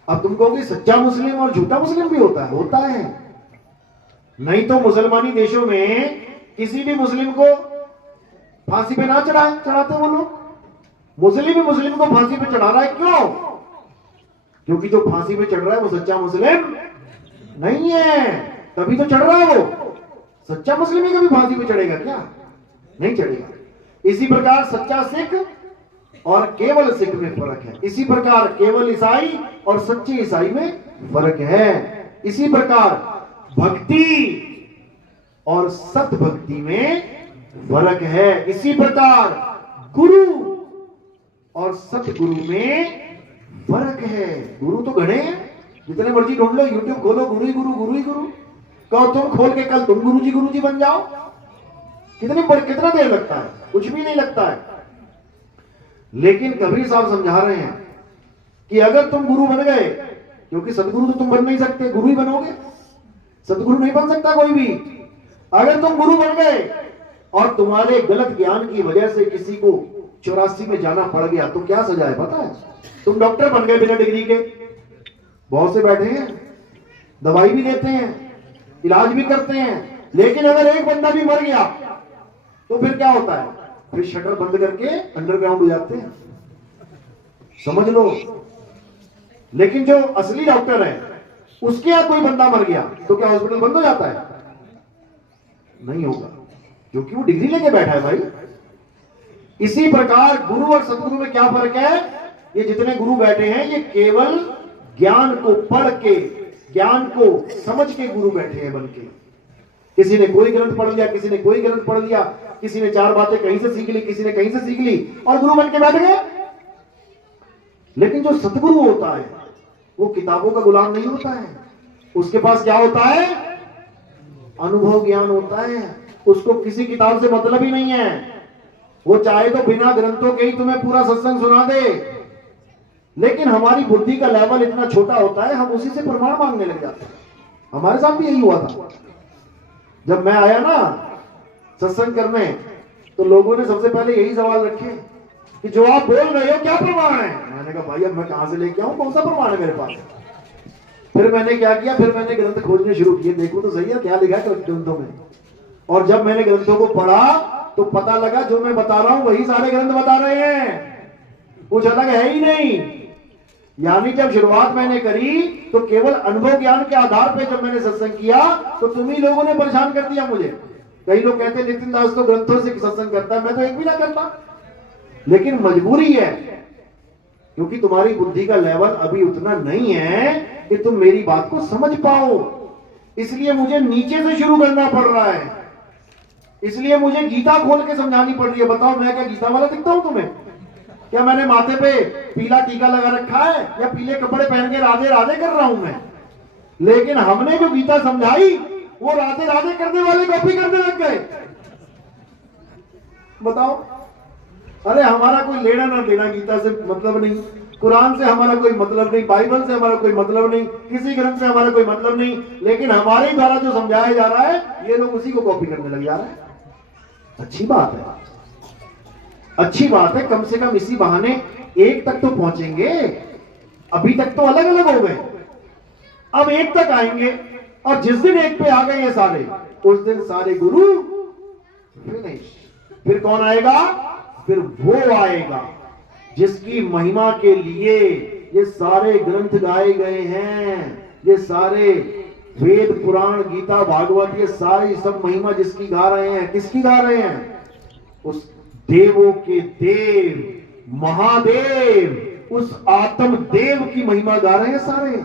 अब तुम कहोगे सच्चा मुस्लिम और झूठा मुस्लिम भी होता है, होता है। नहीं तो मुसलमानी देशों में किसी भी मुस्लिम को फांसी पे ना चढ़ाते वो लोग। मुस्लिम ही मुस्लिम को फांसी पे चढ़ा रहा है, क्यों, क्योंकि जो फांसी पे चढ़ रहा है वो सच्चा मुस्लिम नहीं है, तभी तो चढ़ रहा है वो। सच्चा मुस्लिम ही कभी फांसी पे चढ़ेगा क्या, नहीं चढ़ेगा। इसी प्रकार सच्चा सिख और केवल सिख में फर्क है। इसी प्रकार केवल ईसाई और सच्चे ईसाई में फर्क है। इसी प्रकार भक्ति और सत भक्ति में फर्क है। इसी प्रकार गुरु और सतगुरु में फर्क है। गुरु तो घड़े हैं, जितने मर्जी ढूंढ लो, यूट्यूब खोलो, गुरु ही गुरु, गुरु ही गुरु। कहो तुम खोल के कल तुम गुरु जी बन जाओ, कितना देर लगता है, कुछ भी नहीं लगता है। लेकिन कबीर साहब समझा रहे हैं कि अगर तुम गुरु बन गए, क्योंकि सदगुरु तो तुम बन नहीं सकते, गुरु ही बनोगे, सदगुरु नहीं बन सकता कोई भी। अगर तुम गुरु बन गए और तुम्हारे गलत ज्ञान की वजह से किसी को 84 में जाना पड़ गया तो क्या सजा है पता है, तुम डॉक्टर बन गए बिना डिग्री के, बहुत से बैठे हैं, दवाई भी देते हैं, इलाज भी करते हैं, लेकिन अगर एक बंदा भी मर गया तो फिर क्या होता है, फिर शटर बंद करके अंडरग्राउंड हो जाते हैं, समझ लो। लेकिन जो असली डॉक्टर है उसके यहां कोई बंदा मर गया तो क्या हॉस्पिटल बंद हो जाता है, नहीं होगा, क्योंकि वो डिग्री लेके बैठा है भाई। इसी प्रकार गुरु और सतगुरु में क्या फर्क है, ये जितने गुरु बैठे हैं ये केवल ज्ञान को पढ़ के, ज्ञान को समझ के गुरु बैठे हैं बन के। किसी ने कोई ग्रंथ पढ़ लिया, किसी ने कोई ग्रंथ पढ़ लिया, किसी ने 4 बातें कहीं से सीख ली, किसी ने कहीं से सीख ली और गुरु बन के बैठ गए। लेकिन जो सतगुरु होता है वो किताबों का गुलाम नहीं होता है, उसके पास क्या होता है, अनुभव ज्ञान होता है। उसको किसी किताब से मतलब ही नहीं है, वो चाहे तो बिना ग्रंथों के ही तुम्हें पूरा सत्संग सुना दे, लेकिन हमारी बुद्धि का लेवल इतना छोटा होता है, हम उसी से प्रमाण मांगने लग जाते हैं। हमारे साथ भी यही हुआ था। जब मैं आया ना सत्संग करने तो लोगों ने सबसे पहले यही सवाल रखे कि जो आप बोल रहे हो क्या प्रमाण है। मैंने कहा भाई अब मैं कहां से लेके आऊं, कौन सा प्रमाण है मेरे पास। फिर मैंने क्या किया, फिर मैंने ग्रंथ खोजने शुरू किए, देखो तो सही है क्या लिखा है ग्रंथों में। और जब मैंने ग्रंथों को पढ़ा तो पता लगा जो मैं बता रहा हूं वही सारे ग्रंथ बता रहे हैं, कुछ अलग है ही नहीं। यानी जब शुरुआत मैंने करी तो केवल अनुभव ज्ञान के आधार पर जब मैंने सत्संग किया तो तुम ही लोगों ने परेशान कर दिया मुझे। कई लोग कहते हैं नितिन दास तो ग्रंथों से सत्संग करता है, मैं तो एक भी ना करता, लेकिन मजबूरी है क्योंकि तुम्हारी बुद्धि का लेवल अभी उतना नहीं है कि तुम मेरी बात को समझ पाओ। इसलिए मुझे नीचे से शुरू करना पड़ रहा है, इसलिए मुझे गीता खोल के समझानी पड़ रही है। बताओ मैं क्या गीता वाला दिखता हूं तुम्हें? क्या मैंने माथे पे पीला टीका लगा रखा है या पीले कपड़े पहन के राधे राधे कर रहा हूं मैं? लेकिन हमने जो गीता समझाई वो राधे राधे करने वाले कॉपी करने लग गए। बताओ, अरे हमारा कोई लेना ना देना गीता से मतलब नहीं, कुरान से हमारा कोई मतलब नहीं, बाइबल से हमारा कोई मतलब नहीं, किसी ग्रंथ से हमारा कोई मतलब नहीं, लेकिन हमारे द्वारा जो समझाया जा रहा है ये लोग उसी को कॉपी करने लग जा रहे हैं। अच्छी बात है, अच्छी बात है, कम से कम इसी बहाने एक तक तो पहुंचेंगे। अभी तक तो अलग अलग हो गए, अब एक तक आएंगे, और जिस दिन एक पे आ गए ये सारे, उस दिन सारे गुरु फिनिश। फिर कौन आएगा? फिर वो आएगा जिसकी महिमा के लिए ये सारे ग्रंथ गाए गए हैं, ये सारे वेद पुराण गीता भागवत ये सारी सब महिमा जिसकी गा रहे हैं। किसकी गा रहे हैं? उस देवों के देव महादेव, उस आत्म देव की महिमा गा रहे हैं सारे,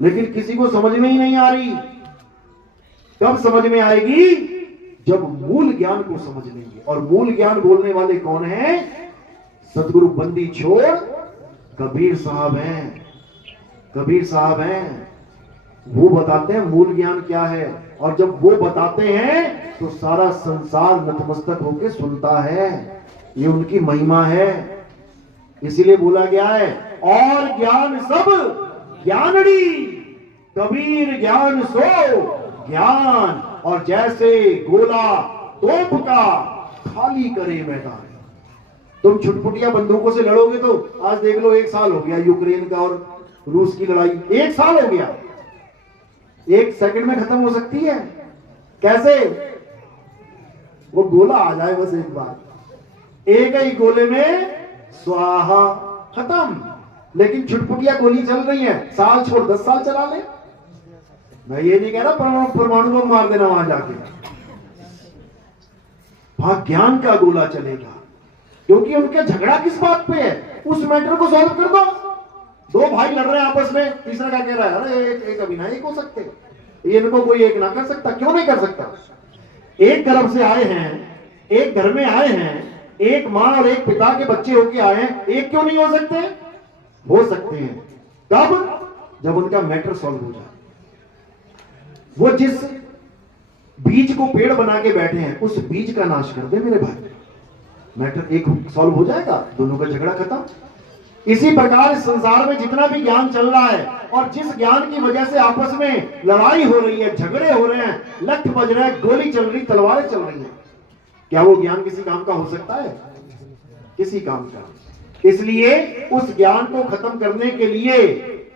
लेकिन किसी को समझ में ही नहीं आ रही। कब समझ में आएगी? जब मूल ज्ञान को समझ लेंगे। और मूल ज्ञान बोलने वाले कौन हैं? सदगुरु बंदी छोड़ कबीर साहब हैं। कबीर साहब हैं, वो बताते हैं मूल ज्ञान क्या है। और जब वो बताते हैं तो सारा संसार नतमस्तक होकर सुनता है। ये उनकी महिमा है। इसीलिए बोला गया है, और ज्ञान सब ज्ञानड़ी, कबीर ज्ञान सो ज्ञान। और जैसे गोला तोप का खाली करे मैदान। तुम छुटपुटिया बंदूकों से लड़ोगे तो आज देख लो 1 साल हो गया यूक्रेन का और रूस की लड़ाई, 1 साल हो गया। 1 सेकंड में खत्म हो सकती है। कैसे? वो गोला आ जाए बस एक बार, एक ही गोले में स्वाहा, खत्म। लेकिन छुटपुटिया गोली चल रही है, साल छोड़ 10 साल चला ले। मैं ये नहीं कह रहा परमाणु बम मार देना वहां जाके, वहां ज्ञान का गोला चलेगा। क्योंकि उनका झगड़ा किस बात पे है? उस मैटर को सॉल्व कर दो। 2 भाई लड़ रहे हैं आपस में, तीसरा क्या कह रहा है? अरे एक अभी ना एक हो सकते, ये इनको कोई एक ना कर सकता। क्यों नहीं कर सकता? एक गर्भ से आए हैं, एक घर में आए हैं, एक मां और एक पिता के बच्चे होके आए हैं, एक क्यों नहीं हो सकते? हो सकते हैं। कब? जब उनका मैटर सॉल्व हो जाए। वो जिस बीज को पेड़ बना के बैठे हैं, उस बीज का नाश कर दे मेरे भाई, मैटर एक सॉल्व हो जाएगा, दोनों का झगड़ा खत्म। इसी प्रकार इस संसार में जितना भी ज्ञान चल रहा है, और जिस ज्ञान की वजह से आपस में लड़ाई हो रही है, झगड़े हो रहे हैं, लठ बज रहे हैं, गोली चल रही, तलवारें चल रही हैं, क्या वो ज्ञान किसी काम का हो सकता है? किसी काम का। इसलिए उस ज्ञान को खत्म करने के लिए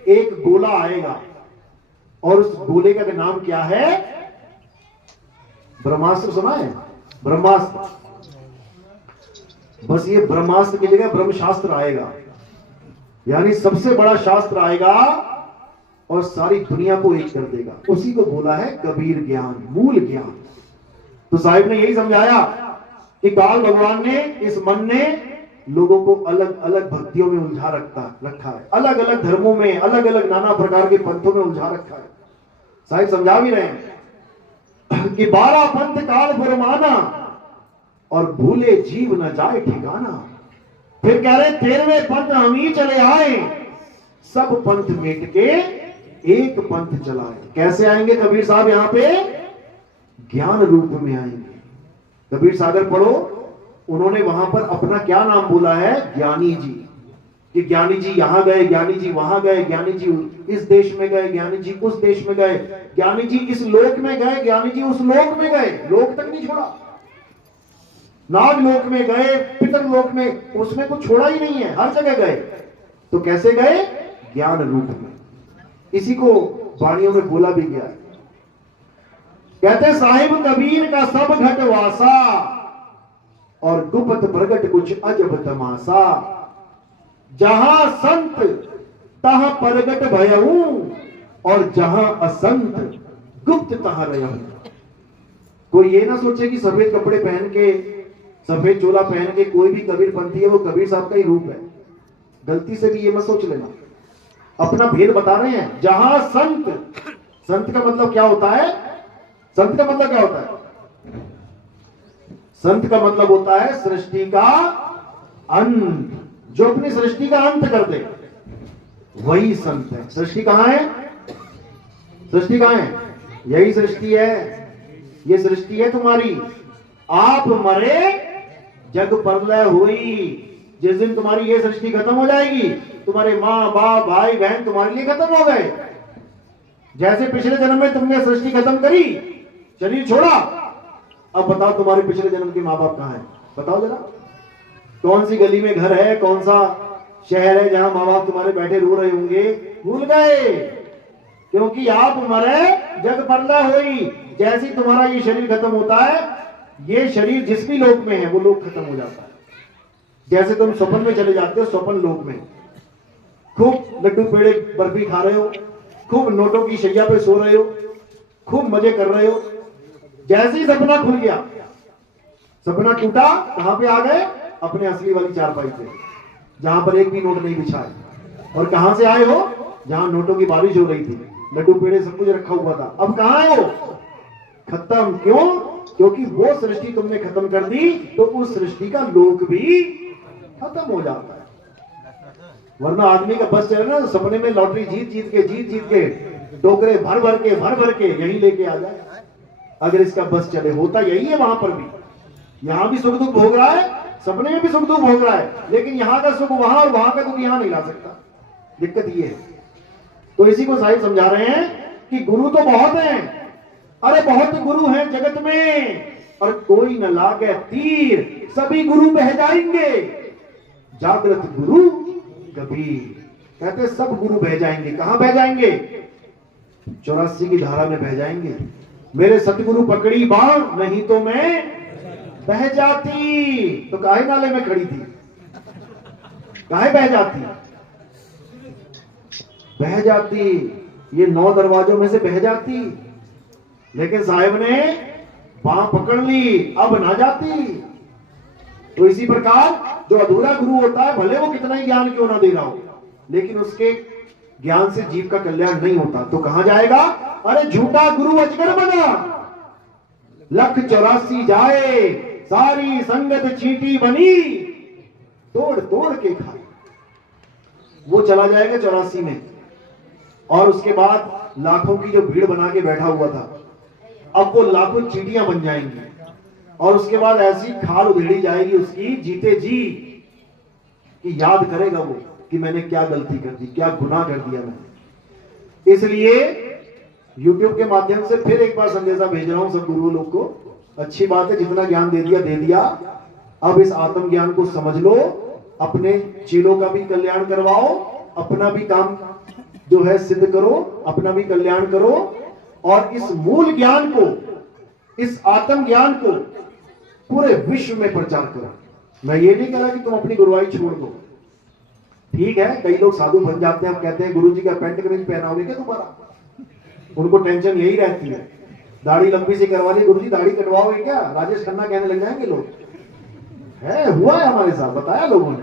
एक गोला आएगा, और उस गोले का नाम क्या है? ब्रह्मास्त्र। सुना है? ब्रह्मास्त्र। बस ये ब्रह्मास्त्र की जगह ब्रह्मशास्त्र आएगा, यानी सबसे बड़ा शास्त्र आएगा और सारी दुनिया को एक कर देगा। उसी को बोला है कबीर ज्ञान, मूल ज्ञान। तो साहिब ने यही समझाया कि काल भगवान ने, इस मन ने लोगों को अलग अलग भक्तियों में उलझा रखा है, अलग अलग धर्मों में, अलग अलग नाना प्रकार के पंथों में उलझा रखा है। साहिब समझा भी रहे हैं कि 12 पंथ काल फरमाना, और भूले जीव न जाए ठिकाना। फिर कह रहे 13वें पंथ हम ही चले आए, सब पंथ मिट के एक पंथ चलाए। कैसे आएंगे कबीर साहब? यहां पे ज्ञान रूप में आएंगे। कबीर सागर पढ़ो, उन्होंने वहां पर अपना क्या नाम बोला है? ज्ञानी जी। कि ज्ञानी जी यहां गए, ज्ञानी जी वहां गए, ज्ञानी जी इस देश में गए, ज्ञानी जी उस देश में गए, ज्ञानी जी इस लोक में गए, ज्ञानी जी उस लोक में गए। लोक तक नहीं छोड़ा, नाग लोक में गए, पितर लोक में, उसमें कुछ छोड़ा ही नहीं है, हर जगह गए। तो कैसे गए? ज्ञान रूप में। इसी को वाणियों में बोला भी गया है। कहते साहिब कबीर का सब घट वासा, और गुप्त प्रगट कुछ अजब तमाशा। जहां संत तहां प्रगट भयऊ, और जहां असंत गुप्त तहां रहूं। कोई ये ना सोचे कि सफेद कपड़े पहन के, सफेद चोला पहन के कोई भी कबीर पंथी है वो कबीर साहब का ही रूप है। गलती से भी ये मत सोच लेना। अपना भेद बता रहे हैं। जहां संत, संत का मतलब क्या होता है? संत का मतलब क्या होता है? संत का मतलब होता है सृष्टि का अंत। जो अपनी सृष्टि का अंत कर दे वही संत है। सृष्टि कहां है? सृष्टि कहां है? यही सृष्टि है। ये सृष्टि है तुम्हारी। आप मरे जग प्रलय हुई। जिस दिन तुम्हारी ये सृष्टि खत्म हो जाएगी, तुम्हारे माँ बाप भाई बहन तुम्हारे लिए खत्म हो गए। जैसे पिछले जन्म में तुमने सृष्टि खत्म करी, शरीर छोड़ा, अब बताओ तुम्हारे पिछले जन्म के माँ बाप कहां हैं? बताओ जरा। कौन सी गली में घर है, कौन सा शहर है जहां माँ बाप तुम्हारे बैठे रो रहे होंगे? भूल गए, क्योंकि आप मरे जग प्रलय हुई। जैसे तुम्हारा ये शरीर खत्म होता है, ये शरीर जिस भी लोक में है वो लोक खत्म हो जाता है। जैसे तुम स्वप्न में चले जाते हो, स्वप्न लोक में खूब लड्डू पेड़े बर्फी खा रहे हो, खूब नोटों की शैया पे सो रहे हो, खूब मजे कर रहे हो। जैसे ही सपना खुल गया, सपना टूटा, कहां पे आ गए? अपने असली वाली चारपाई पे। जहां पर एक भी नोट नहीं बिछा है। और कहां से आए हो? जहां नोटों की बारिश हो रही थी, लड्डू पेड़े सब कुछ रखा हुआ था। अब कहां है वो? खत्म। क्यों? क्योंकि वो सृष्टि तुमने खत्म कर दी तो उस सृष्टि का लोक भी खत्म हो जाता है। वरना आदमी का बस चले ना, सपने में लॉटरी जीत के टोकरे भर भर के यही लेके आ जाए। अगर इसका बस चले, होता यही है वहां पर भी। यहां भी सुख दुख भोग रहा है, सपने में भी सुख दुख भोग रहा है, लेकिन यहां का सुख वहां और वहां का दुख यहां नहीं ला सकता। दिक्कत ये है। तो इसी को साहिब समझा रहे हैं कि गुरु तो बहुत हैं, अरे बहुत गुरु हैं जगत में, और कोई न लागे तीर, सभी गुरु बह जाएंगे, जागृत गुरु कबीर। कहते सब गुरु बह जाएंगे। कहां बह जाएंगे? 84 की धारा में बह जाएंगे। मेरे सतगुरु पकड़ी बाण, नहीं तो मैं बह जाती। तो काहे नाले में खड़ी थी? काहे बह जाती? बह जाती, ये 9 दरवाजों में से बह जाती, लेकिन साहिब ने बांह पकड़ ली, अब ना जाती। तो इसी प्रकार जो अधूरा गुरु होता है, भले वो कितना ही ज्ञान क्यों ना दे रहा हो, लेकिन उसके ज्ञान से जीव का कल्याण नहीं होता, तो कहां जाएगा? अरे झूठा गुरु अजगर बना, 184 जाए, सारी संगत चींटी बनी, तोड़ तोड़ के खाए। वो चला जाएगा 84 में, और उसके बाद लाखों की जो भीड़ बना के बैठा हुआ था, अब वो लाखों चींटियां बन जाएंगी, और उसके बाद ऐसी खाल उधेड़ी जाएगी उसकी जीते जी कि याद करेगा वो कि मैंने क्या गलती कर दी, क्या गुनाह कर दिया मैंने। इसलिए YouTube के माध्यम से फिर एक बार संदेशा भेज रहा हूं सब गुरु लोग को। अच्छी बात है, जितना ज्ञान दे दिया। अब इस आत्म ज्ञान को समझ लो, अपने चेलों का भी कल्याण करवाओ, अपना भी काम जो है सिद्ध करो, अपना भी कल्याण करो, और इस मूल ज्ञान को, इस आत्म ज्ञान को पूरे विश्व में प्रचार करो। मैं ये नहीं कह रहा कि तुम अपनी गुरुवाई छोड़ दो। ठीक है, कई लोग साधु बन जाते हैं, अब कहते हैं गुरुजी का पैंट कमीज पहनाओगे क्या दोबारा? उनको टेंशन यही रहती है। दाढ़ी लंबी सी करवा ली, गुरुजी दाढ़ी कटवाओगे क्या? राजेश खन्ना कहने लग जाएंगे लोग। है, हुआ है हमारे साथ, बताया लोगों ने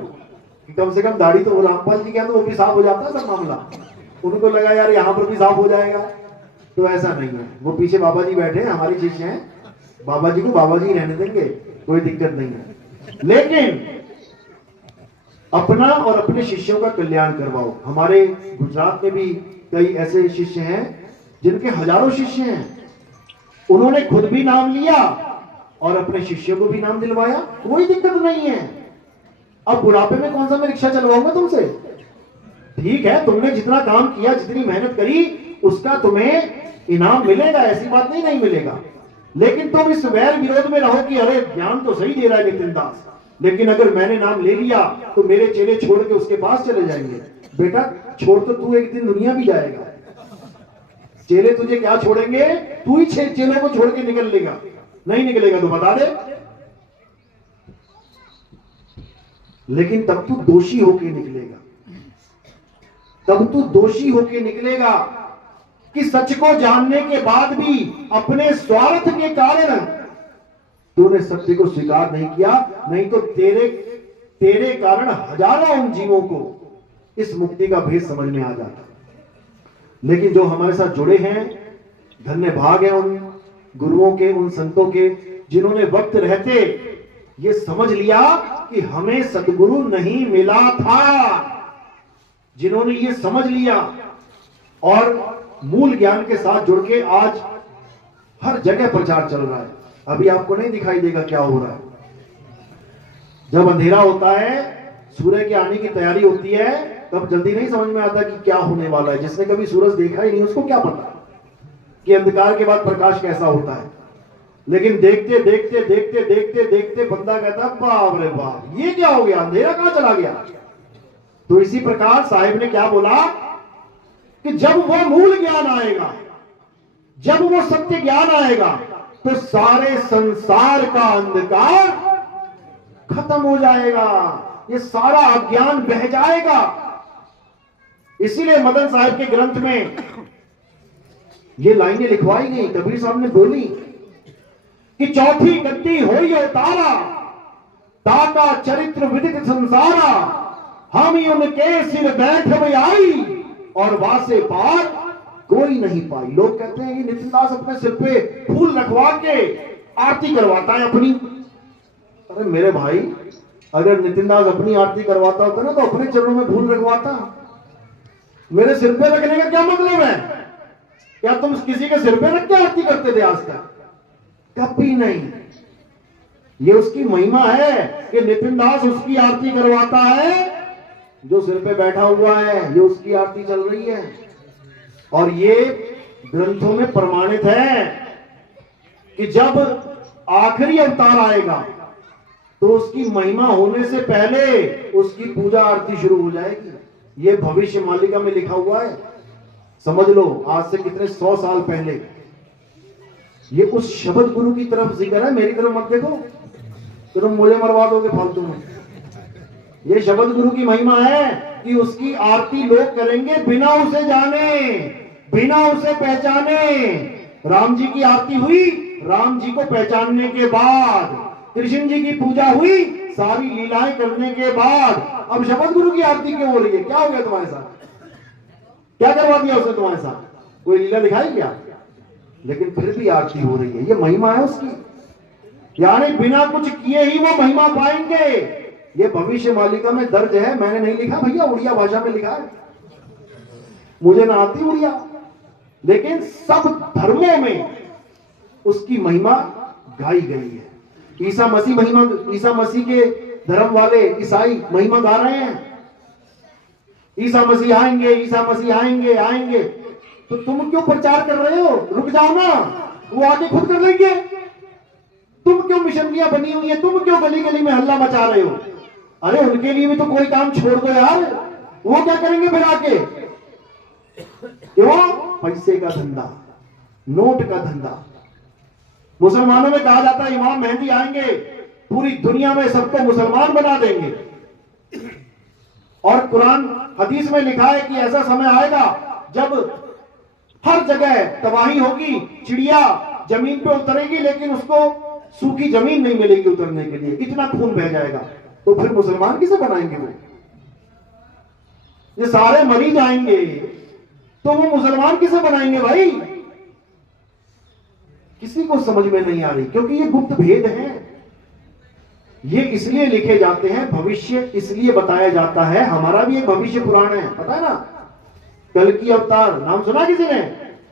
कि कम से कम दाढ़ी तो रामपाल जी के अंदर वो भी साफ हो जाता है सब मामला। उनको लगा यार यहाँ पर भी साफ हो जाएगा, तो ऐसा नहीं है। वो पीछे बाबा जी बैठे हैं, हमारी शिष्य हैं, बाबा जी को बाबा जी रहने देंगे, कोई दिक्कत नहीं है। लेकिन अपना और अपने शिष्यों का कल्याण करवाओ। हमारे गुजरात में भी कई ऐसे शिष्य हैं जिनके हजारों शिष्य हैं, उन्होंने खुद भी नाम लिया और अपने शिष्यों को भी नाम दिलवाया, कोई दिक्कत नहीं है। अब बुढ़ापे में कौन सा मैं रिक्शा चलवाऊंगा तुमसे? ठीक है, तुमने जितना काम किया, जितनी मेहनत करी, उसका तुम्हें इनाम मिलेगा, ऐसी बात नहीं मिलेगा। लेकिन तुम इस वैर विरोध में रहो कि अरे ज्ञान तो सही दे रहा है नितिन दास, लेकिन अगर मैंने नाम ले लिया तो मेरे चेले छोड़ के उसके पास चले जाएंगे। बेटा छोड़ तो तू एक दिन दुनिया भी जाएगा, चेले तुझे क्या छोड़ेंगे? तू ही चेलों को छोड़ के निकल लेगा। नहीं निकलेगा तो बता दे, लेकिन तब तू दोषी होके निकलेगा, तब तू दोषी होके निकलेगा कि सच को जानने के बाद भी अपने स्वार्थ के कारण तूने सत्य को स्वीकार नहीं किया। नहीं तो तेरे कारण हजारों उन जीवों को इस मुक्ति का भेद समझ में आ जाता। लेकिन जो हमारे साथ जुड़े हैं, धन्य भाग है उन गुरुओं के, उन संतों के, जिन्होंने वक्त रहते ये समझ लिया कि हमें सतगुरु नहीं मिला था, जिन्होंने ये समझ लिया और मूल ज्ञान के साथ जुड़ के आज हर जगह प्रचार चल रहा है। अभी आपको नहीं दिखाई देगा क्या हो रहा है। जब अंधेरा होता है, सूर्य के आने की तैयारी होती है, तब जल्दी नहीं समझ में आता कि क्या होने वाला है। जिसने कभी सूरज देखा ही नहीं उसको क्या पता कि अंधकार के बाद प्रकाश कैसा होता है। लेकिन देखते देखते देखते देखते देखते बंदा कहता बाप रे बाप, ये क्या हो गया, अंधेरा कहां चला गया। तो इसी प्रकार साहिब ने क्या बोला कि जब वो मूल ज्ञान आएगा, जब वो सत्य ज्ञान आएगा, तो सारे संसार का अंधकार खत्म हो जाएगा, ये सारा अज्ञान बह जाएगा। इसीलिए मदन साहब के ग्रंथ में ये लाइनें लिखवाई गई, कबीर साहब ने बोली कि चौथी गद्दी होई तारा, ताका चरित्र विदित संसारा, हम ही उनके सिर बैठ में आई और वासे पार कोई नहीं पाई। लोग कहते हैं कि नितिन दास अपने सिर पे फूल रखवा के आरती करवाता है अपनी। अरे मेरे भाई, अगर नितिन दास अपनी आरती करवाता होता ना तो अपने चरणों में फूल रखवाता। मेरे सिर पे रखने का क्या मतलब है? क्या तुम किसी के सिर पे रख के आरती करते थे आज तक? कभी नहीं। ये उसकी महिमा है कि नितिन दास उसकी आरती करवाता है जो सिर पे बैठा हुआ है, ये उसकी आरती चल रही है। और ये ग्रंथों में प्रमाणित है कि जब आखिरी अवतार आएगा तो उसकी महिमा होने से पहले उसकी पूजा आरती शुरू हो जाएगी। ये भविष्य मालिका में लिखा हुआ है। समझ लो, आज से कितने 100 साल पहले। ये उस शब्द गुरु की तरफ जिक्र है, मेरी तरफ मत देखो तो तुम मुझे मरवा दोगे फालतू में। ये शब्द गुरु की महिमा है कि उसकी आरती लोग करेंगे बिना उसे जाने, बिना उसे पहचाने। राम जी की आरती हुई, राम जी को पहचानने के बाद। कृष्ण जी की पूजा हुई, सारी लीलाएं करने के बाद। अब शब्द गुरु की आरती क्यों हो रही है? क्या हो गया तुम्हारे साथ? क्या करवा दिया उसने तुम्हारे साथ? कोई लीला दिखाई क्या? लेकिन फिर भी आरती हो रही है। ये महिमा है उसकी, यानी बिना कुछ किए ही वो महिमा पाएंगे। ये भविष्य मालिका में दर्ज है, मैंने नहीं लिखा भैया, उड़िया भाषा में लिखा है। मुझे ना आती उड़िया, लेकिन सब धर्मों में उसकी महिमा गाई गई है। ईसा मसीह महिमा, ईसा मसीह के धर्म वाले ईसाई महिमा गा रहे हैं। ईसा मसीह आएंगे, ईसा मसीह आएंगे, आएंगे। तो तुम क्यों प्रचार कर रहे हो? रुक जाओ ना, वो आगे खुद कर लेंगे। तुम क्यों मिशनरियां बनी हुई है? तुम क्यों गली गली में हल्ला मचा रहे हो? अरे उनके लिए भी तो कोई काम छोड़ दो यार। वो क्या करेंगे फिर आके? क्यों? पैसे का धंधा, नोट का धंधा। मुसलमानों में कहा जाता है इमाम मेहदी आएंगे, पूरी दुनिया में सबको मुसलमान बना देंगे। और कुरान हदीस में लिखा है कि ऐसा समय आएगा जब हर जगह तबाही होगी, चिड़िया जमीन पे उतरेगी लेकिन उसको सूखी जमीन नहीं मिलेगी उतरने के लिए, इतना खून बह जाएगा। तो फिर मुसलमान किसे बनाएंगे? वो ये सारे मरी जाएंगे तो वो मुसलमान किसे बनाएंगे भाई? किसी को समझ में नहीं आ रही, क्योंकि ये गुप्त भेद है। ये इसलिए लिखे जाते हैं, भविष्य इसलिए बताया जाता है। हमारा भी एक भविष्य पुराण है, पता है ना? कल की अवतार नाम सुना किसी ने?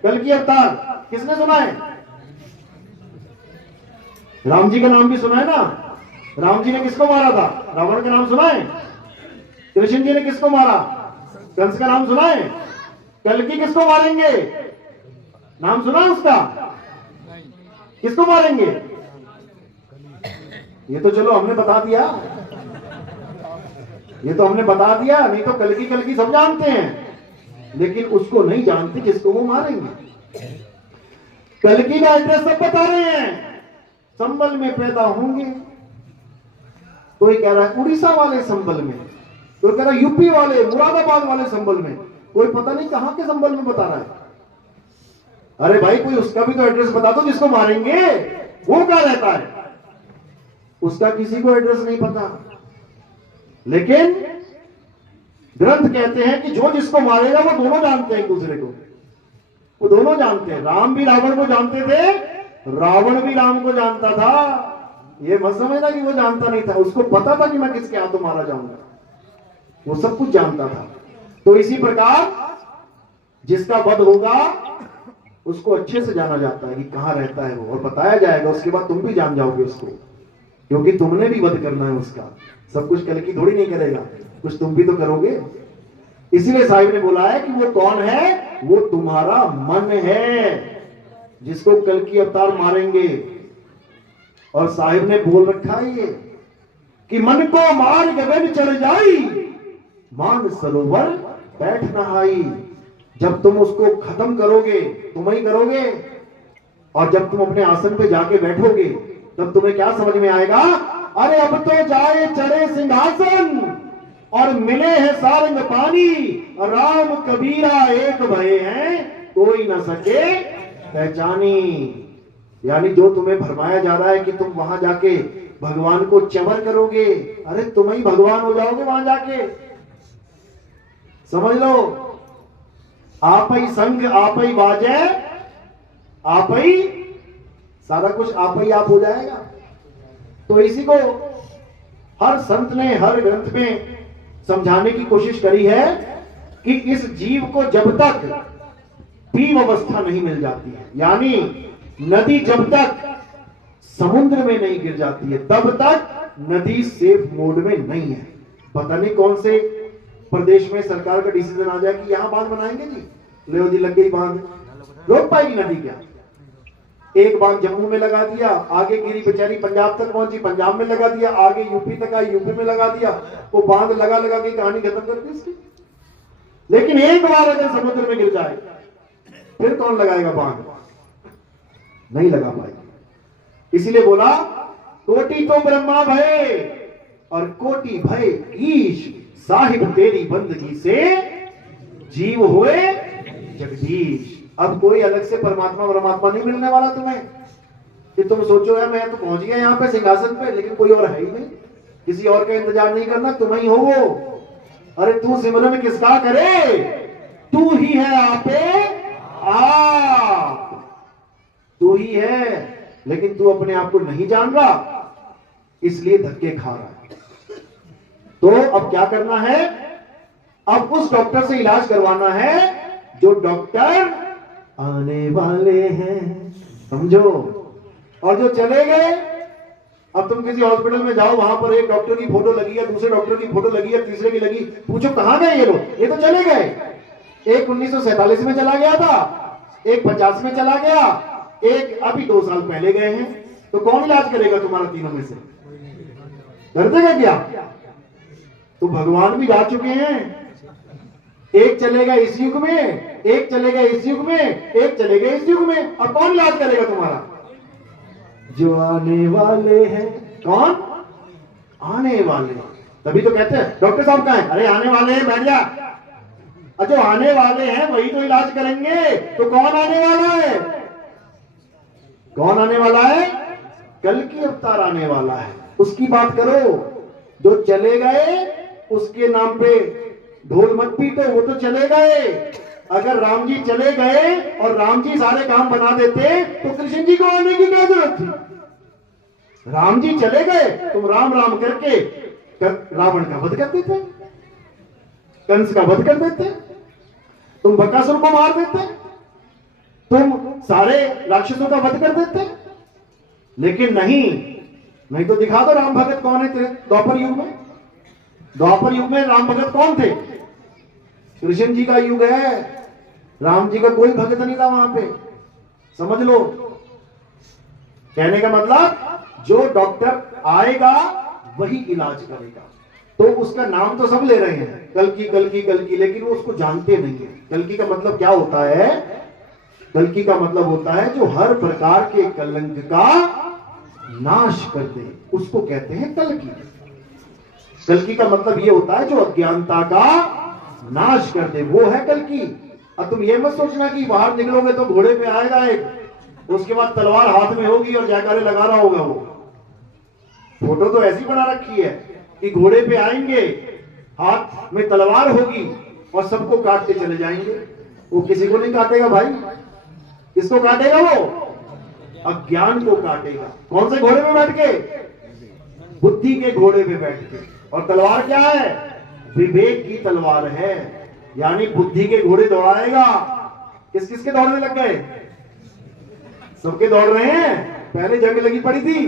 कल की अवतार किसने सुना है? राम जी का नाम भी सुना है ना? राम जी ने किसको मारा था? रावण का नाम सुना है? कृष्ण जी ने किसको मारा? कंस का नाम सुना है? कल की किसको मारेंगे? नाम सुना है उसका? किसको मारेंगे? ये तो चलो हमने बता दिया, ये तो हमने बता दिया। नहीं तो कल की सब जानते हैं, लेकिन उसको नहीं जानते जिसको वो मारेंगे। कल की का एड्रेस सब बता रहे हैं। संबल में पैदा होंगे, कोई कह रहा है उड़ीसा वाले संबल में, कोई कह रहा है यूपी वाले, मुरादाबाद वाले संबल में, कोई पता नहीं कहां के संबल में बता रहा है। अरे भाई, कोई उसका भी तो एड्रेस बता दो जिसको मारेंगे। वो कहां रहता है? उसका किसी को एड्रेस नहीं पता। लेकिन ग्रंथ कहते हैं कि जो जिसको मारेगा वो दोनों जानते हैं एक दूसरे को, वो दोनों जानते हैं। राम भी रावण को जानते थे, रावण भी राम को जानता था। ये मत समझना कि वो जानता नहीं था, उसको पता था कि मैं किसके हाथों मारा जाऊंगा। वो सब कुछ जानता था। तो इसी प्रकार जिसका वध होगा उसको अच्छे से जाना जाता है कि कहां रहता है वो, और बताया जाएगा। उसके बाद तुम भी जान जाओगे उसको, क्योंकि तुमने भी वध करना है उसका। सब कुछ कल की थोड़ी नहीं करेगा, कुछ तुम भी तो करोगे। इसीलिए साहिब ने बोला है कि वो कौन है? वो तुम्हारा मन है, जिसको कल की अवतार मारेंगे। और साहिब ने बोल रखा है ये कि मन को मार गगन चढ़ जाई, मान सरोवर बैठ नहाई। जब तुम उसको खत्म करोगे, तुम ही करोगे, और जब तुम अपने आसन पे जाके बैठोगे तब तुम्हें क्या समझ में आएगा? अरे अब तो जाए चढ़े सिंहासन और मिले हैं सारंग पानी, राम कबीरा एक भये हैं, कोई न सके पहचानी। यानी जो तुम्हें भरमाया जा रहा है कि तुम वहां जाके भगवान को चवर करोगे, अरे तुम ही भगवान हो जाओगे वहां जाके। समझ लो, आप ही संग आप ही बाजे, आप ही सारा कुछ आप ही आप हो जाएगा। तो इसी को हर संत ने हर ग्रंथ में समझाने की कोशिश करी है कि इस जीव को जब तक पीव अवस्था नहीं मिल जाती है, यानी नदी जब तक समुद्र में नहीं गिर जाती है, तब तक नदी सेफ मोड में नहीं है। पता नहीं कौन से प्रदेश में सरकार का डिसीजन आ जाए कि यहां बांध बनाएंगे जी, ले जी लग गई बांध, रोक पाएगी नदी क्या? एक बांध जम्मू में लगा दिया, आगे गिरी बेचारी पंजाब तक पहुंची, पंजाब में लगा दिया, आगे यूपी तक आई, यूपी में लगा दिया, वो बांध लगा लगा के कहानी खत्म कर दी इसकी। लेकिन एक बार अगर समुद्र में गिर जाए फिर कौन लगाएगा बांध? नहीं लगा पाएगी। इसीलिए बोला कोटि तो ब्रह्मा भय और कोटि भय ईश, साहिब तेरी बंदगी से जीव हुए जगदीश। अब कोई अलग से परमात्मा नहीं मिलने वाला तुम्हें कि तुम सोचो यार मैं तो पहुंच गया यहाँ पे सिंहासन पे, लेकिन कोई और है ही नहीं, किसी और का इंतजार नहीं करना, तुम ही हो वो। अरे तू सिमरन किसका करे, तू ही है आपे आप, तू ही है, लेकिन तू अपने आप को नहीं जान रहा, इसलिए धक्के खा रहा है। तो अब क्या करना है? अब उस डॉक्टर से इलाज करवाना है जो डॉक्टर आने वाले हैं, समझो। और जो चले गए, अब तुम किसी हॉस्पिटल में जाओ, वहां पर एक डॉक्टर की फोटो लगी है, दूसरे डॉक्टर की फोटो लगी है, तीसरे की लगी, पूछो कहां गए ये लोग? ये तो चले गए। एक 1947 में चला गया था, एक 50 में चला गया, एक अभी 2 साल पहले गए हैं। तो कौन इलाज करेगा तुम्हारा तीनों में से? कर देगा क्या? तो भगवान भी जा चुके हैं, एक चलेगा इस युग में, एक चलेगा इस युग में, एक चलेगा इस युग में, और कौन इलाज करेगा तुम्हारा? जो आने वाले हैं। कौन? आने वाले। तभी तो कहते हैं डॉक्टर साहब कहाँ हैं? अरे आने वाले हैं, बैठ जा। जो आने वाले हैं वही तो इलाज करेंगे। तो कौन आने वाला है? कौन आने वाला है? कल की अवतार आने वाला है, उसकी बात करो। जो चले गए उसके नाम पे ढोल मत पीटो, वो तो चले गए। अगर राम जी चले गए और राम जी सारे काम बना देते तो कृष्ण जी को आने की क्या जरूरत थी? राम जी चले गए, तुम राम राम करके रावण का वध कर देते, कंस का वध कर देते, तुम बकासुर को मार देते, तुम सारे राक्षसों का वध कर देते। लेकिन नहीं तो दिखा दो राम भगत कौन है द्वापर युग में। द्वापर युग में राम भगत कौन थे? कृष्ण जी का युग है, राम जी का कोई भगत नहीं था वहां पे, समझ लो। कहने का मतलब जो डॉक्टर आएगा वही इलाज करेगा। तो उसका नाम तो सब ले रहे हैं, कल्कि कल्कि कल्कि, लेकिन वो उसको जानते नहीं है। कल्कि का मतलब क्या होता है? कल्कि का मतलब होता है जो हर प्रकार के कलंक का नाश कर दे, उसको कहते हैं कल्कि। कल्कि का मतलब ये होता है जो अज्ञानता का नाश कर दे, वो है कल्कि। अब तुम ये मत सोचना कि बाहर निकलोगे तो घोड़े पे आएगा एक, उसके बाद तलवार हाथ में होगी और जयकारे लगा रहा होगा वो। फोटो तो ऐसी बना रखी है कि घोड़े पे आएंगे, हाथ में तलवार होगी और सबको काट के चले जाएंगे। वो किसी को नहीं काटेगा भाई, किसको काटेगा? वो अज्ञान को काटेगा। कौन से घोड़े पे बैठ के? बुद्धि के घोड़े पे बैठ के। और तलवार क्या है? विवेक की तलवार है, यानी बुद्धि के घोड़े दौड़ाएगा। किस किस के दौड़ने लग गए? सबके दौड़ रहे हैं। पहले जंग लगी पड़ी थी,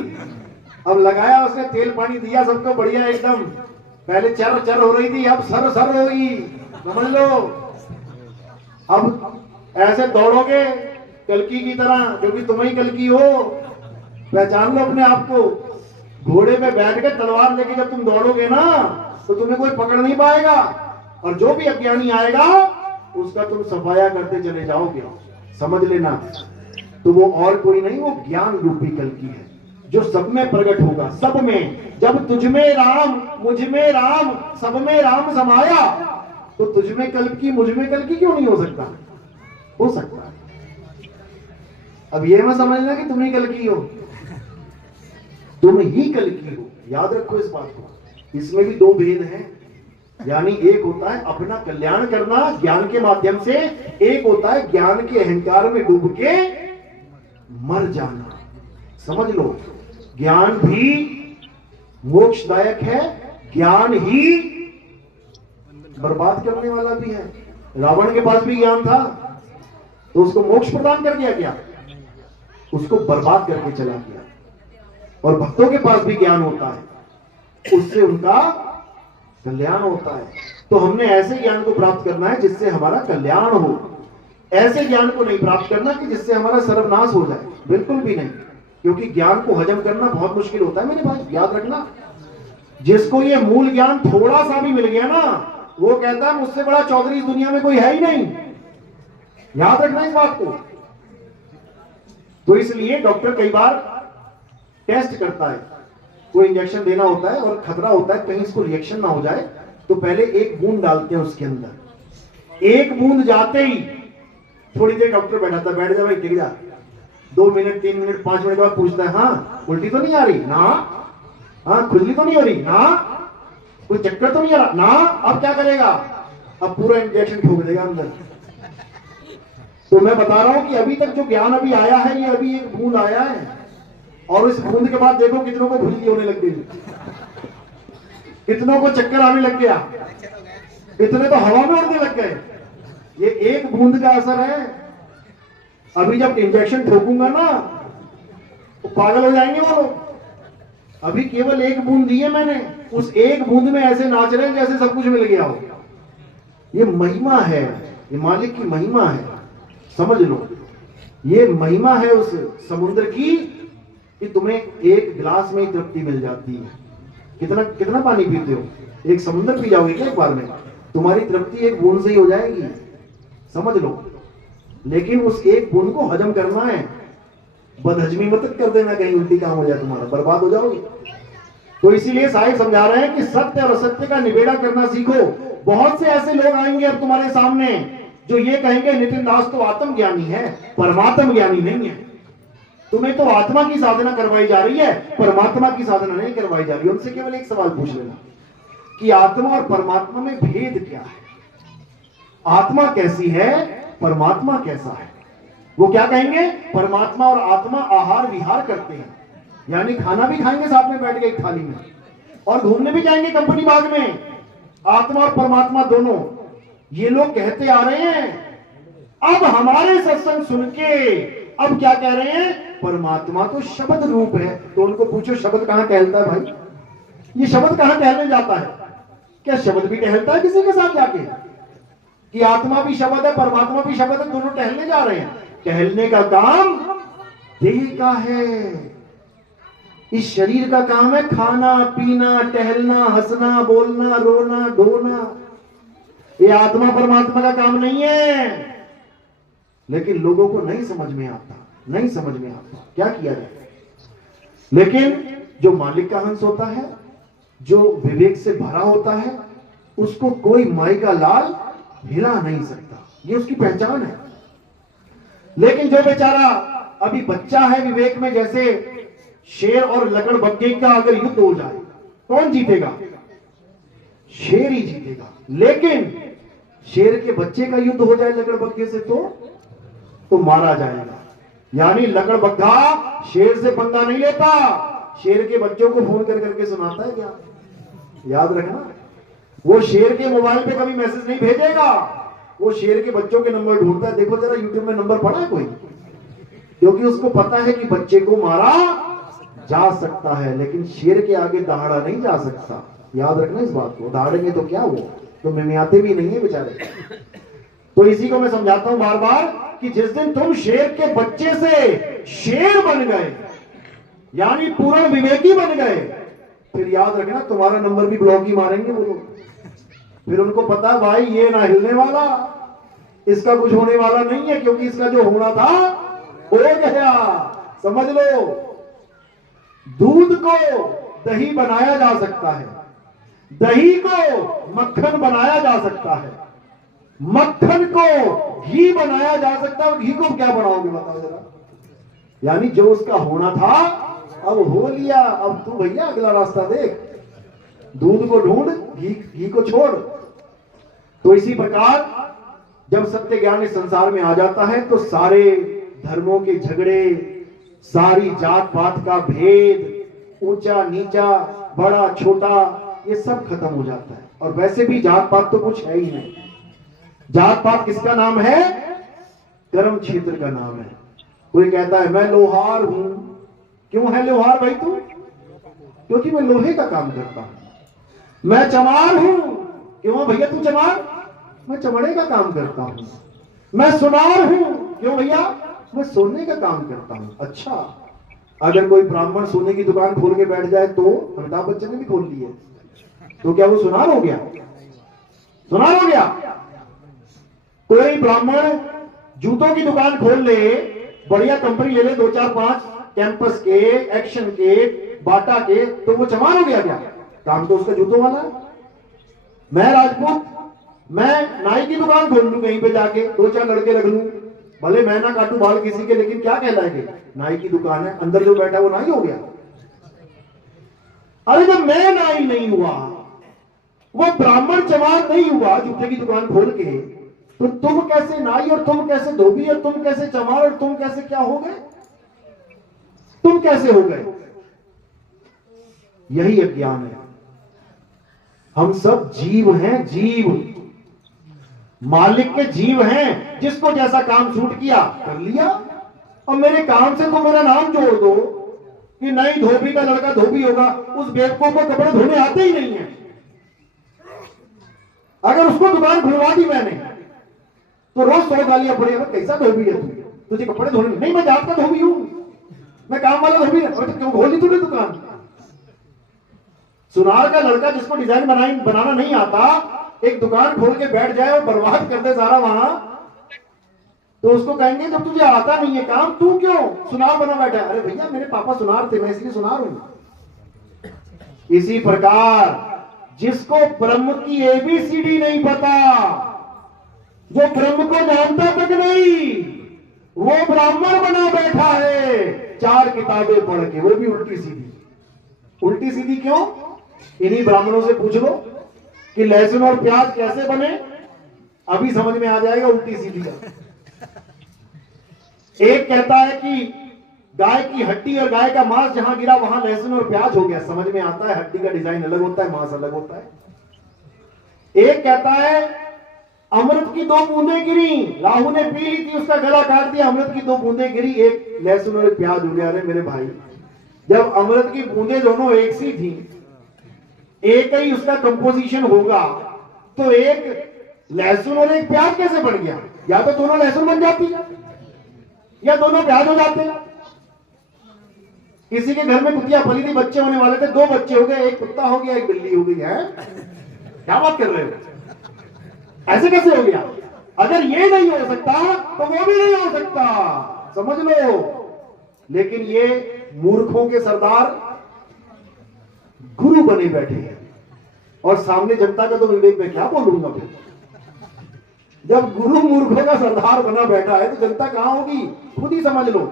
अब लगाया उसने, तेल पानी दिया सबको बढ़िया एकदम। पहले चर चर हो रही थी, अब सर सर होगी, समझ लो। अब ऐसे दौड़ोगे कल्कि की तरह, क्योंकि तुम ही कल्कि हो, पहचान लो अपने आप को। घोड़े पे बैठ के तलवार लेके जब तुम दौड़ोगे ना तो तुम्हें कोई पकड़ नहीं पाएगा, और जो भी अज्ञानी आएगा उसका तुम सफाया करते चले जाओगे, समझ लेना। तो वो और कोई नहीं, वो ज्ञान रूपी कल्कि है जो सब में प्रकट होगा, सब में। जब तुझ में राम, मुझ में राम, सब में राम समाया, तो तुझ में कल्कि, मुझ में कल्कि क्यों नहीं हो सकता? हो सकता है। अब ये मत समझना कि तुम ही कल्कि हो, तुम ही कल्कि हो, याद रखो इस बात को। इसमें भी 2 भेद हैं। यानी एक होता है अपना कल्याण करना ज्ञान के माध्यम से, एक होता है ज्ञान के अहंकार में डूब के मर जाना। समझ लो, ज्ञान भी मोक्षदायक है, ज्ञान ही बर्बाद करने वाला भी है। रावण के पास भी ज्ञान था तो उसको मोक्ष प्रदान कर दिया क्या? उसको बर्बाद करके चला गया। और भक्तों के पास भी ज्ञान होता है, उससे उनका कल्याण होता है। तो हमने ऐसे ज्ञान को प्राप्त करना है जिससे हमारा कल्याण हो, ऐसे ज्ञान को नहीं प्राप्त करना कि जिससे हमारा सर्वनाश हो जाए, बिल्कुल भी नहीं। क्योंकि ज्ञान को हजम करना बहुत मुश्किल होता है मेरे भाई, याद रखना। जिसको ये मूल ज्ञान थोड़ा सा भी मिल गया ना, वो कहता है मुझसे बड़ा चौधरी इस दुनिया में कोई है ही नहीं। याद रखना इस बात को। तो इसलिए डॉक्टर कई बार टेस्ट करता है, कोई इंजेक्शन देना होता है और खतरा होता है कहीं इसको रिएक्शन ना हो जाए, तो पहले एक बूंद डालते हैं उसके अंदर। एक बूंद जाते ही थोड़ी देर डॉक्टर बैठा था, बैठ जा भाई, टिक जा। 2 मिनट 3 मिनट 5 मिनट बाद पूछता है, हाँ उल्टी तो नहीं आ रही ना, हाँ खुजली तो नहीं हो रही ना, कोई चक्कर तो नहीं आ रहा ना, अब क्या करेगा? अब पूरा इंजेक्शन ठोक देगा अंदर। तो मैं बता रहा हूं कि अभी तक जो ज्ञान अभी आया है, ये अभी एक बूंद आया है, और इस बूंद के बाद देखो कितनों को भुलकी होने लग गई, कितनों को चक्कर आने लग गया, कितने तो हवा में उड़ने लग गए। ये एक बूंद का असर है। अभी जब इंजेक्शन ठोकूंगा ना तो पागल हो जाएंगे वो लोग। अभी केवल एक बूंद दी है मैंने, उस एक बूंद में ऐसे नाच रहे हैं जैसे सब कुछ मिल गया हो। ये महिमा है, ये मालिक की महिमा है, समझ लो। ये महिमा है उस समुद्र की कि तुम्हें एक गिलास में ही तृप्ति मिल जाती है। कितना कितना पानी पीते हो? एक समुद्र पी जाओगे क्या एक बार में? तुम्हारी तृप्ति एक बूंद से ही हो जाएगी, समझ लो। लेकिन उस एक बूंद को हजम करना है, बदहजमी मत कर देना, कहीं उल्टी काम हो जाए तुम्हारा, बर्बाद हो जाओगे। तो इसीलिए साहिब समझा रहे हैं कि सत्य और असत्य का निबेड़ा करना सीखो। बहुत से ऐसे लोग आएंगे अब तुम्हारे सामने जो ये कहेंगे नितिन दास तो आत्मज्ञानी है, परमात्म ज्ञानी नहीं है। तुम्हें तो आत्मा की साधना करवाई जा रही है, परमात्मा की साधना नहीं करवाई जा रही। उनसे केवल एक सवाल पूछ लेना कि आत्मा और परमात्मा में भेद क्या है, आत्मा कैसी है, परमात्मा कैसा है। वो क्या कहेंगे? परमात्मा और आत्मा आहार विहार करते हैं, यानी खाना भी खाएंगे साथ में बैठ के एक थाली में, और घूमने भी जाएंगे कंपनी बाग में। आत्मा और परमात्मा दोनों ये लोग कहते आ रहे हैं। अब हमारे सत्संग सुन के अब क्या कह रहे हैं? परमात्मा तो शब्द रूप है। तो उनको पूछो शब्द कहां टहलता है भाई? ये शब्द कहां टहलने जाता है? क्या शब्द भी टहलता है किसी के साथ जाके? कि आत्मा भी शब्द है, परमात्मा भी शब्द है, दोनों टहलने जा रहे हैं। टहलने का काम देह का है, इस शरीर का काम है खाना पीना, टहलना, हंसना, बोलना, रोना, ढोना। ये आत्मा परमात्मा का काम नहीं है। लेकिन लोगों को नहीं समझ में आता, नहीं समझ में आता क्या किया जाए। लेकिन जो मालिक का हंस होता है, जो विवेक से भरा होता है, उसको कोई माई का लाल हिला नहीं सकता, ये उसकी पहचान है। लेकिन जो बेचारा अभी बच्चा है विवेक में, जैसे शेर और लकड़बग्घे का अगर युद्ध हो जाए कौन जीतेगा? शेर ही जीतेगा। लेकिन शेर के बच्चे का युद्ध हो जाए लकड़बग्घे से तो मारा जाएगा। यानी लकड़बग्घा शेर से पंगा नहीं लेता, शेर के बच्चों को फोन कर करके सुनाता है क्या? याद रखना, वो शेर के मोबाइल पे कभी मैसेज नहीं भेजेगा, वो शेर के बच्चों के नंबर ढूंढता है। देखो जरा यूट्यूब में नंबर पड़ा है कोई? क्योंकि उसको पता है कि बच्चे को मारा जा सकता है, लेकिन शेर के आगे दहाड़ा नहीं जा सकता। याद रखना इस बात को, दहाड़ेंगे तो क्या हुआ, तो मिमियाते भी नहीं है बेचारे। तो इसी को मैं समझाता हूं बार बार कि जिस दिन तुम शेर के बच्चे से शेर बन गए, यानी पूर्ण विवेकी बन गए, फिर याद रखना तुम्हारा नंबर भी ब्लॉक ही मारेंगे वो लोग। फिर उनको पता भाई ये ना हिलने वाला, इसका कुछ होने वाला नहीं है, क्योंकि इसका जो होना था हो गया। समझ लो, दूध को दही बनाया जा सकता है, दही को मक्खन बनाया जा सकता है, मक्खन को घी बनाया जा सकता है। घी को क्या बनाओगे बताओ जरा? यानी जो उसका होना था अब हो लिया, अब तू भैया अगला रास्ता देख। दूध को ढूंढ घी को छोड़। तो इसी प्रकार जब सत्य ज्ञान इस संसार में आ जाता है तो सारे धर्मों के झगड़े, सारी जात पात का भेद, ऊंचा नीचा, बड़ा छोटा, ये सब खत्म हो जाता है। और वैसे भी जात पात तो कुछ है ही नहीं। जात पात किसका नाम है? कर्म क्षेत्र का नाम है। कोई कहता है मैं लोहार हूं। क्यों है लोहार भाई तू? क्योंकि मैं लोहे का काम करता हूं। मैं चमार हूं। क्यों भैया तू चमार? मैं चमड़े का काम करता हूं। मैं सुनार हूं। क्यों भैया? मैं सोने का काम करता हूं। अच्छा, अगर कोई ब्राह्मण सोने की दुकान खोल के बैठ जाए तो अमिताभ बच्चन ने भी खोल ली है, तो क्या वो सुनार हो गया? सुनार हो गया? कोई ब्राह्मण जूतों की दुकान खोल ले, बढ़िया कंपनी ले ले, 2 4 5 कैंपस के, एक्शन के, बाटा के, तो वो चमार हो गया क्या? काम तो उसका जूतों वाला है। मैं राजपूत, मैं नाई की दुकान खोल लूं कहीं पे जाके, 2 4 लड़के रख लूं, भले मैं ना काटू बाल किसी के, लेकिन क्या कहलाएंगे? नाई की दुकान है, अंदर जो बैठा वो नाई हो गया। अरे जब मैं नाई नहीं हुआ, वो ब्राह्मण चमार नहीं हुआ जूते की दुकान खोल के, तो तुम कैसे नाई, और तुम कैसे धोबी, और तुम कैसे चमार, और तुम कैसे क्या हो गए? तुम कैसे हो गए? यही अज्ञान है। हम सब जीव हैं, जीव, मालिक के जीव हैं। जिसको जैसा काम सूट किया कर लिया। और मेरे काम से तो मेरा नाम जोड़ दो कि नहीं धोबी का लड़का धोबी होगा। उस बेवकूफ को कपड़े धोने आते ही नहीं है। अगर उसको दुकान खुलवा दी मैंने तो रोज 100 गालियां पड़ी, कैसा धोबी है तू, तुझे कपड़े धोने? नहीं, मैं जात का धोबी हूं, मैं काम वाला धोबी है। तो क्यों खोली तूने दुकान? सुनार का लड़का जिसको डिजाइन बनाना नहीं आता, एक दुकान खोल के बैठ जाए और बर्बाद कर दे सारा वहां, तो उसको कहेंगे जब तुझे आता नहीं है काम, तू क्यों सुनार बना बैठा? अरे भैया मेरे पापा सुनार थे, मैं इसलिए सुनार हूं। इसी प्रकार जिसको ब्रह्म की एबीसीडी नहीं पता, जो ब्रह्म को जानता तक नहीं, वो ब्राह्मण बना बैठा है 4 किताबें पढ़ के, वो भी उल्टी सीधी। उल्टी सीधी क्यों? इन्हीं ब्राह्मणों से पूछ लो कि लहसुन और प्याज कैसे बने, अभी समझ में आ जाएगा उल्टी सीधी का। एक कहता है कि गाय की हड्डी और गाय का मांस जहां गिरा वहां लहसुन और प्याज हो गया, समझ में आता है। हड्डी का डिजाइन अलग होता है, मांस अलग होता है। एक कहता है अमृत की 2 बूंदें गिरी, राहु ने पी ली थी, उसका गला काट दिया, अमृत की 2 बूंदें गिरी, एक लहसुन और एक प्याज हो गया। अरे मेरे भाई, जब अमृत की बूंदें दोनों एक सी थी, एक ही उसका कंपोजिशन होगा, तो एक लहसुन और एक प्याज कैसे बन गया? या तो दोनों लहसुन बन जाती या दोनों प्याज हो जाते। किसी के घर में कुतिया पली थी, बच्चे होने वाले थे, 2 बच्चे हो गए, एक कुत्ता हो गया एक बिल्ली हो गई है। क्या बात कर रहे हो? ऐसे कैसे हो गया? अगर ये नहीं हो सकता तो वो भी नहीं हो सकता, समझ लो। लेकिन ये मूर्खों के सरदार गुरु बने बैठे हैं, और सामने जनता का तो विवेक में क्या बोलूंगा फिर। जब गुरु मूर्खों का सरदार बना बैठा है तो जनता कहां होगी, खुद ही समझ लो।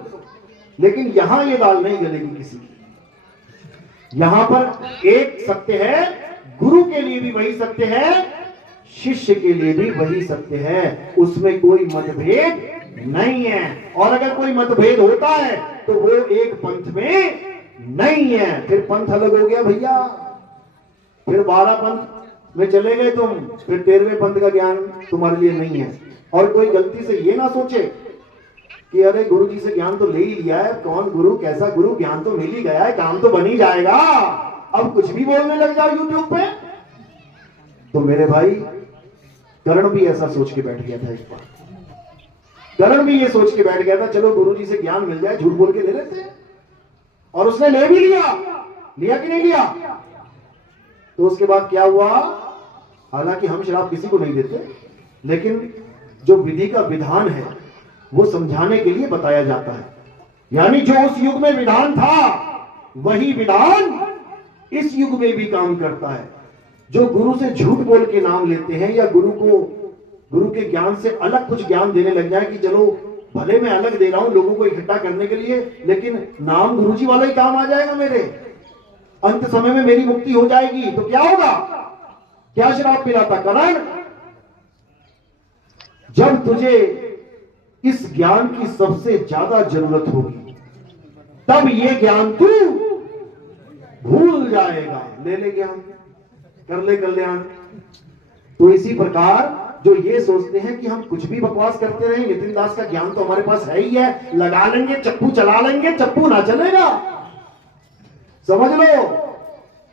लेकिन यहां ये दाल नहीं गलेगी किसी की। यहां पर एक सत्य है, गुरु के लिए भी वही सत्य है, शिष्य के लिए भी वही सत्य है, उसमें कोई मतभेद नहीं है। और अगर कोई मतभेद होता है तो वो एक पंथ में नहीं है। फिर पंथ अलग हो गया भैया, फिर 12 पंथ में चले गए तुम, फिर 13वें पंथ का ज्ञान तुम्हारे लिए नहीं है। और कोई गलती से ये ना सोचे कि अरे गुरु जी से ज्ञान तो ले ही लिया है, कौन गुरु कैसा गुरु, ज्ञान तो मिल ही गया है, काम तो बन ही जाएगा, अब कुछ भी बोलने लग जाओ यूट्यूब पे। तो मेरे भाई, कर्ण भी ऐसा सोच के बैठ गया था एक बार। कर्ण भी ये सोच के बैठ गया था चलो गुरु जी से ज्ञान मिल जाए, झूठ बोल के ले लेते हैं। और उसने ले भी लिया कि नहीं लिया? तो उसके बाद क्या हुआ? हालांकि हम शराब किसी को नहीं देते, लेकिन जो विधि का विधान है वो समझाने के लिए बताया जाता है। यानी जो उस युग में विधान था वही विधान इस युग में भी काम करता है। जो गुरु से झूठ बोल के नाम लेते हैं, या गुरु के ज्ञान से अलग कुछ ज्ञान देने लग जाए कि चलो भले मैं अलग दे रहा हूं लोगों को इकट्ठा करने के लिए, लेकिन नाम गुरुजी वाला ही काम आ जाएगा मेरे, अंत समय में मेरी मुक्ति हो जाएगी, तो क्या होगा? क्या श्राप मिला था? करण, जब तुझे इस ज्ञान की सबसे ज्यादा जरूरत होगी तब ये ज्ञान तू भूल जाएगा। ले ले ज्ञान, कर ले कल्याण। तो इसी प्रकार जो ये सोचते हैं कि हम कुछ भी बकवास करते रहे, नितिन दास का ज्ञान तो हमारे पास है ही है, लगा लेंगे चप्पू, चला लेंगे चप्पू, ना चलेगा। समझ लो,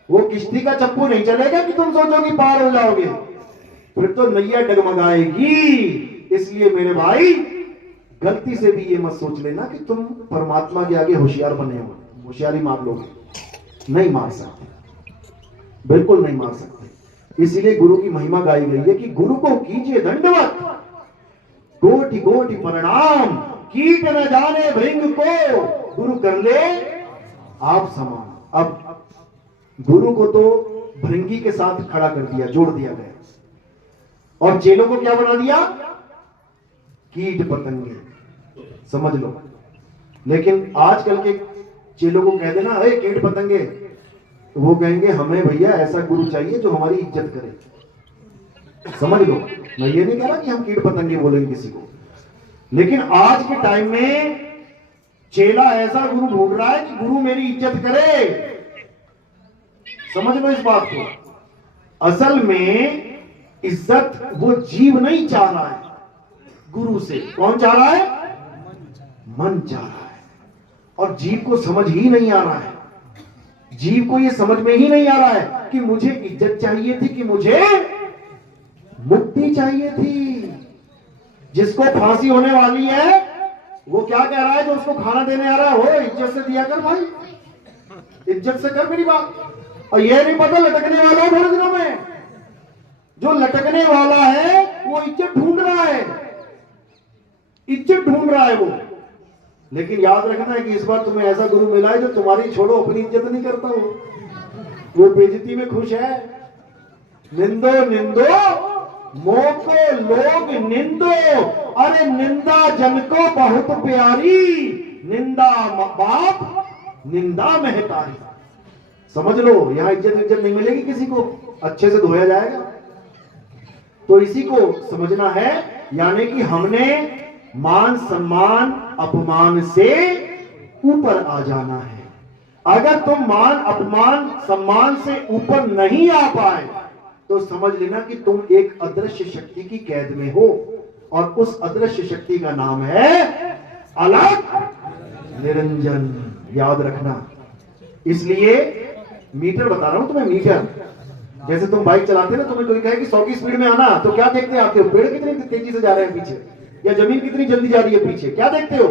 वो किश्ती का चप्पू नहीं चलेगा कि तुम सोचोगे पार हो जाओगे, फिर तो नैया डगमगाएगी। इसलिए मेरे भाई, गलती से भी ये मत सोच लेना कि तुम परमात्मा के आगे होशियार बने हो, होशियारी मार लोगे। नहीं मार सकते, बिल्कुल नहीं मार सकते। इसीलिए गुरु की महिमा गाई गई है कि गुरु को कीजिए दंडवत, कोटि कोटि प्रणाम, कीट न जाने भृंग को, गुरु कर ले आप समान। अब गुरु को तो भृंगी के साथ खड़ा कर दिया, जोड़ दिया गया, और चेलों को क्या बना दिया? कीट पतंगे। समझ लो। लेकिन आजकल के चेलों को कह देना अरे कीट पतंगे, तो वो कहेंगे हमें भैया ऐसा गुरु चाहिए जो हमारी इज्जत करे। समझ लो, मैं ये नहीं कह रहा कि हम कीट पतंगे बोलेंगे किसी को, लेकिन आज के टाइम में चेला ऐसा गुरु ढूंढ रहा है कि गुरु मेरी इज्जत करे। समझ लो इस बात को। असल में इज्जत वो जीव नहीं चाह रहा है गुरु से। कौन चाह रहा है? मन चाह रहा है। और जीव को समझ ही नहीं आ रहा है, जीव को ये समझ में ही नहीं आ रहा है कि मुझे इज्जत चाहिए थी कि मुझे मुक्ति चाहिए थी। जिसको फांसी होने वाली है वो क्या कह रहा है? जो उसको खाना देने आ रहा है, हो इज्जत से दिया कर भाई, इज्जत से कर मेरी बात। और ये नहीं पता लटकने वाला है थोड़े दिनों में, जो लटकने वाला है वो इज्जत ढूंढ रहा है, इज्जत ढूंढ रहा है वो। लेकिन याद रखना है कि इस बार तुम्हें ऐसा गुरु मिला है जो तुम्हारी छोड़ो अपनी इज्जत नहीं करता, वो बेइज्जती में खुश है। निंदो निंदो मोको लोग निंदो, अरे निंदा जन को बहुत प्यारी, निंदा बाप निंदा महतारी। समझ लो, यहां इज्जत नहीं मिलेगी किसी को, अच्छे से धोया जाएगा। तो इसी को समझना है, यानी कि हमने मान सम्मान अपमान से ऊपर आ जाना है। अगर तुम मान अपमान सम्मान से ऊपर नहीं आ पाए तो समझ लेना कि तुम एक अदृश्य शक्ति की कैद में हो, और उस अदृश्य शक्ति का नाम है अलग निरंजन। याद रखना। इसलिए मीटर बता रहा हूं तुम्हें, मीटर। जैसे तुम बाइक चलाते ना, तुम्हें कोई कहे कि 100 की स्पीड में आना, तो क्या देखते आते हो? पेड़ कितनी तेजी से जा रहे हैं पीछे, या जमीन कितनी जल्दी जा रही है पीछे, क्या देखते हो?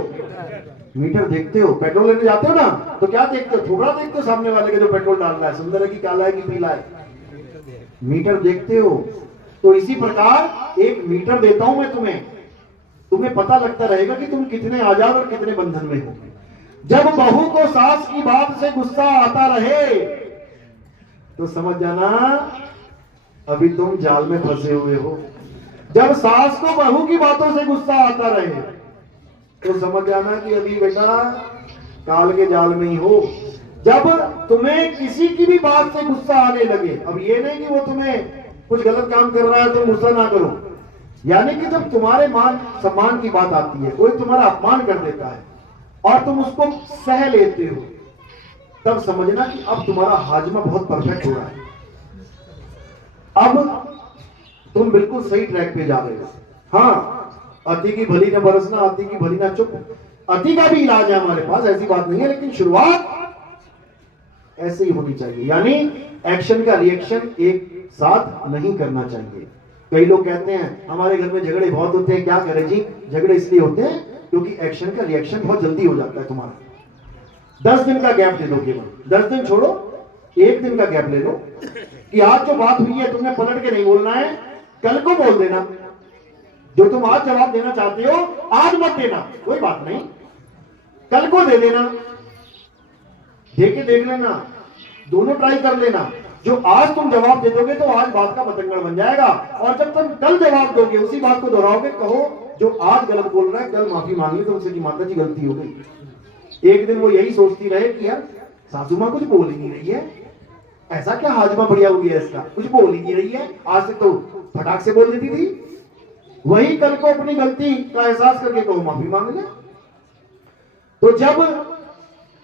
मीटर देखते हो। पेट्रोल लेने जाते हो ना, तो क्या देखते हो? थोड़ा देखते हो सामने वाले के जो पेट्रोल डाल रहा है, सुंदर है कि काला है कि पीला है, मीटर देखते हो। तो इसी प्रकार एक मीटर देता हूं मैं तुम्हें, तुम्हें पता लगता रहेगा कि तुम कितने आजाद और कितने बंधन में हो। जब बहू को सास की बात से गुस्सा आता रहे तो समझ जाना अभी तुम जाल में फंसे हुए हो। जब सास को बहू की बातों से गुस्सा आता रहे तो समझ जाना कि अभी बेटा काल के जाल में ही हो। जब तुम्हें किसी की भी बात से गुस्सा आने लगे, अब ये नहीं कि वो तुम्हें कुछ गलत काम कर रहा है तो गुस्सा ना करो, यानी कि जब तुम्हारे मान सम्मान की बात आती है, कोई तुम्हारा अपमान कर देता है और तुम उसको सह लेते हो, तब समझना कि अब तुम्हारा हाजमा बहुत परफेक्ट हो रहा है, अब तुम बिल्कुल सही ट्रैक पे जा रहे हो। हाँ, अति की भली न बरसना, अति की भली न चुप, अति का भी इलाज है हमारे पास, ऐसी बात नहीं है, लेकिन शुरुआत ऐसे ही होनी चाहिए, यानी एक्शन का रिएक्शन एक साथ नहीं करना चाहिए। कई लोग कहते हैं हमारे घर में झगड़े बहुत होते हैं, क्या करें जी? झगड़े इसलिए होते हैं क्योंकि एक्शन का रिएक्शन बहुत जल्दी हो जाता है तुम्हारा। 10 दिन का गैप दे दो, केवल 10 दिन छोड़ो, 1 दिन का गैप ले लो कि आज जो बात हुई है तुमने पलट के नहीं बोलना है, कल को बोल देना। जो तुम आज जवाब देना चाहते हो आज मत देना, कोई बात नहीं, कल को दे देना, देके देख लेना, दोनों ट्राई कर लेना। जो आज तुम जवाब दे दोगे तो आज बात का बतंगड़ बन जाएगा, और जब तुम कल जवाब दोगे उसी बात को दोहराओगे, कहो जो आज गलत बोल रहा है कल माफी मांगी तुमसे कि माता जी गलती हो गई। एक दिन वो यही सोचती रहे कि यार सासू मां कुछ बोल ही नहीं रही है, ऐसा क्या हाजमा बढ़िया हो गया इसका, कुछ बोल ही नहीं रही है, आज तक तो फटाक से बोल देती थी। वही कल को अपनी गलती का एहसास करके कहो माफी मांग ले। तो जब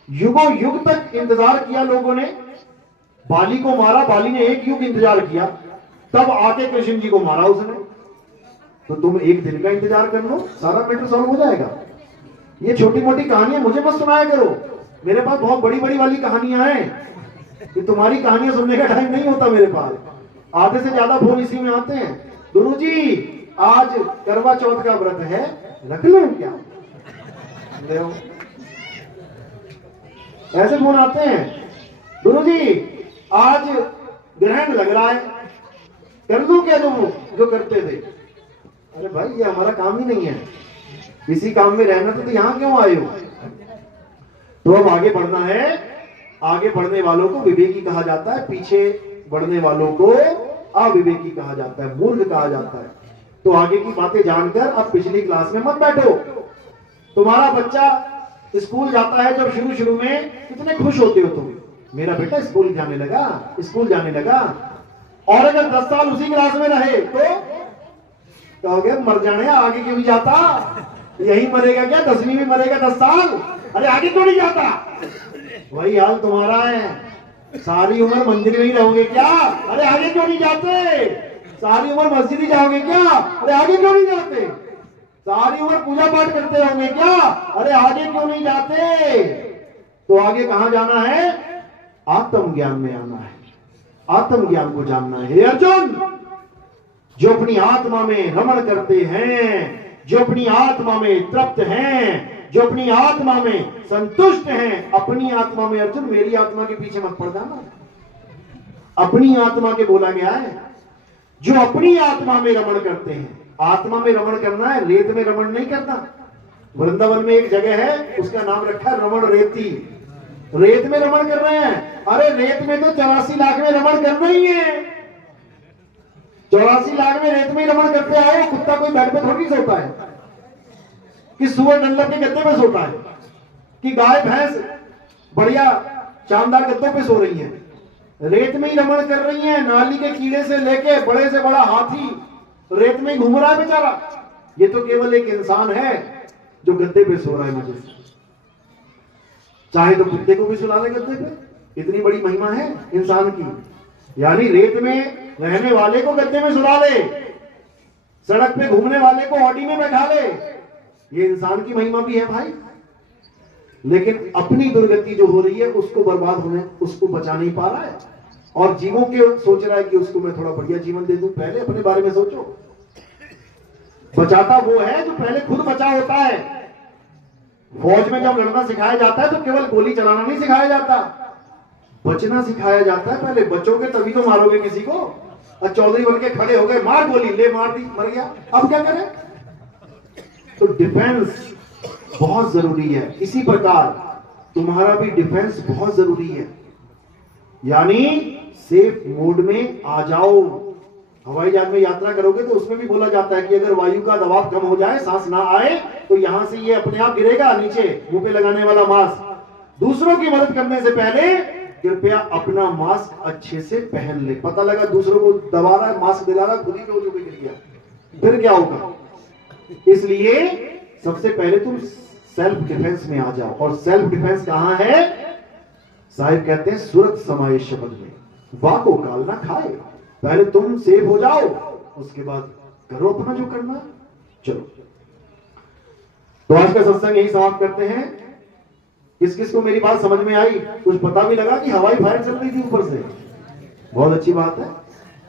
युगों युग तक इंतजार किया लोगों ने, बाली को मारा, बाली ने एक युग इंतजार किया, तब आके कृष्ण जी को मारा उसने। तो तुम एक दिन का इंतजार कर लो, सारा मैटर सॉल्व हो जाएगा। ये छोटी मोटी कहानियां मुझे मत सुनाया करो, मेरे पास बहुत बड़ी बड़ी वाली कहानियां हैं। कि तुम्हारी कहानियां सुनने का टाइम नहीं होता मेरे पास। आधे से ज्यादा फोन इसी में आते हैं, गुरुजी आज करवा चौथ का व्रत है, रख लो क्या, ऐसे फोन आते हैं। गुरुजी आज ग्रहण लग रहा है, कर दो क्या तुम जो करते थे। अरे भाई ये हमारा काम ही नहीं है, इसी काम में रहना तो यहां क्यों आए हो। तो अब आगे बढ़ना है, आगे बढ़ने वालों को विवेकी कहा जाता है, पीछे बढ़ने वालों को अविवेकी कहा जाता है, मूर्ख कहा जाता है। तो आगे की बातें जानकर अब पिछली क्लास में मत बैठो। तुम्हारा बच्चा स्कूल जाता है, जब शुरू शुरू में कितने खुश होते हो तुम, मेरा बेटा स्कूल जाने लगा, स्कूल जाने लगा। और अगर 10 साल उसी क्लास में रहे तो कहोगे मर जाने, आगे क्यों नहीं जाता, यही मरेगा क्या, 10वीं में मरेगा 10 साल, अरे आगे क्यों नहीं जाता। वही हाल तुम्हारा है, सारी उम्र मंदिर में ही रहोगे क्या, अरे आगे क्यों नहीं जाते। सारी उम्र मस्जिद ही जाओगे क्या, अरे आगे क्यों नहीं जाते। सारी उम्र पूजा पाठ करते रहोगे क्या, अरे आगे क्यों नहीं जाते। तो आगे कहां जाना है, आत्मज्ञान में आना है, आत्मज्ञान को जानना है। हे अर्जुन, जो अपनी आत्मा में रमण करते हैं, जो अपनी आत्मा में तृप्त हैं, जो अपनी आत्मा में संतुष्ट हैं, अपनी आत्मा में, अर्जुन मेरी आत्मा के पीछे मत पड़ जाना, अपनी आत्मा के बोला गया है। जो अपनी आत्मा में रमण करते हैं, आत्मा में रमण करना है, रेत में रमण नहीं करना। वृंदावन में एक जगह है, उसका नाम रखा है रमण रेती, रेत में रमण कर रहे हैं। अरे रेत में तो 84 लाख में रमण करना ही है, 84 लाख में रेत में रमण करते आए। कुत्ता कोई बेड पे थोड़ी सोता है, कि सुअर डंडल के गद्दे पे सोता है, कि गाय भैंस बढ़िया शानदार गद्दों पे सो रही है, रेत में ही रमण कर रही है। नाली के कीड़े से लेके बड़े से बड़ा हाथी रेत में ही घूम रहा है बेचारा। ये तो केवल एक इंसान है जो गद्दे पे सो रहा है मजे से। चाहे तो कुत्ते को भी सुला ले गद्दे पे, इतनी बड़ी महिमा है इंसान की। यानी रेत में रहने वाले को गद्दे में सुला ले, सड़क पे घूमने वाले को ऑडी में बैठा ले, ये इंसान की महिमा भी है भाई। लेकिन अपनी दुर्गति जो हो रही है उसको बर्बाद होने, उसको बचा नहीं पा रहा है, और जीवों के सोच रहा है कि उसको मैं थोड़ा बढ़िया जीवन दे दूं। पहले अपने बारे में सोचो। बचाता वो है जो पहले खुद बचा होता है। फौज में जब लड़ना सिखाया जाता है तो केवल गोली चलाना नहीं सिखाया जाता, बचना सिखाया जाता है। पहले बचोगे तभी तो मारोगे किसी को। और चौधरी बन के खड़े हो गए, मार गोली, ले मार दी, मर गया, अब क्या करें। तो डिफेंस बहुत जरूरी है। इसी प्रकार तुम्हारा भी डिफेंस बहुत जरूरी है, यानी सेफ मोड में आ जाओ। हवाई जहाज में यात्रा करोगे तो उसमें भी बोला जाता है कि अगर वायु का दबाव कम हो जाए, सांस ना आए, तो यहां से ये अपने आप गिरेगा नीचे, मुंह पे लगाने वाला मास्क। दूसरों की मदद करने से पहले कृपया अपना मास्क अच्छे से पहन ले। पता लगा दूसरों को दबा रहा है, मास्क दिला रहा है, खुद ही पे गिर गया, फिर क्या होगा। इसलिए सबसे पहले तुम सेल्फ डिफेंस में आ जाओ। और सेल्फ डिफेंस कहां है, साहिब कहते हैं सुरत समाये शब्द में, वाको काल ना खाए। पहले तुम सेफ हो जाओ, उसके बाद करो अपना जो करना। चलो, तो आज का सत्संग यही समाप्त करते हैं। किस किस को मेरी बात समझ में आई, कुछ पता भी लगा कि हवाई फायर चल रही थी ऊपर से, बहुत अच्छी बात है,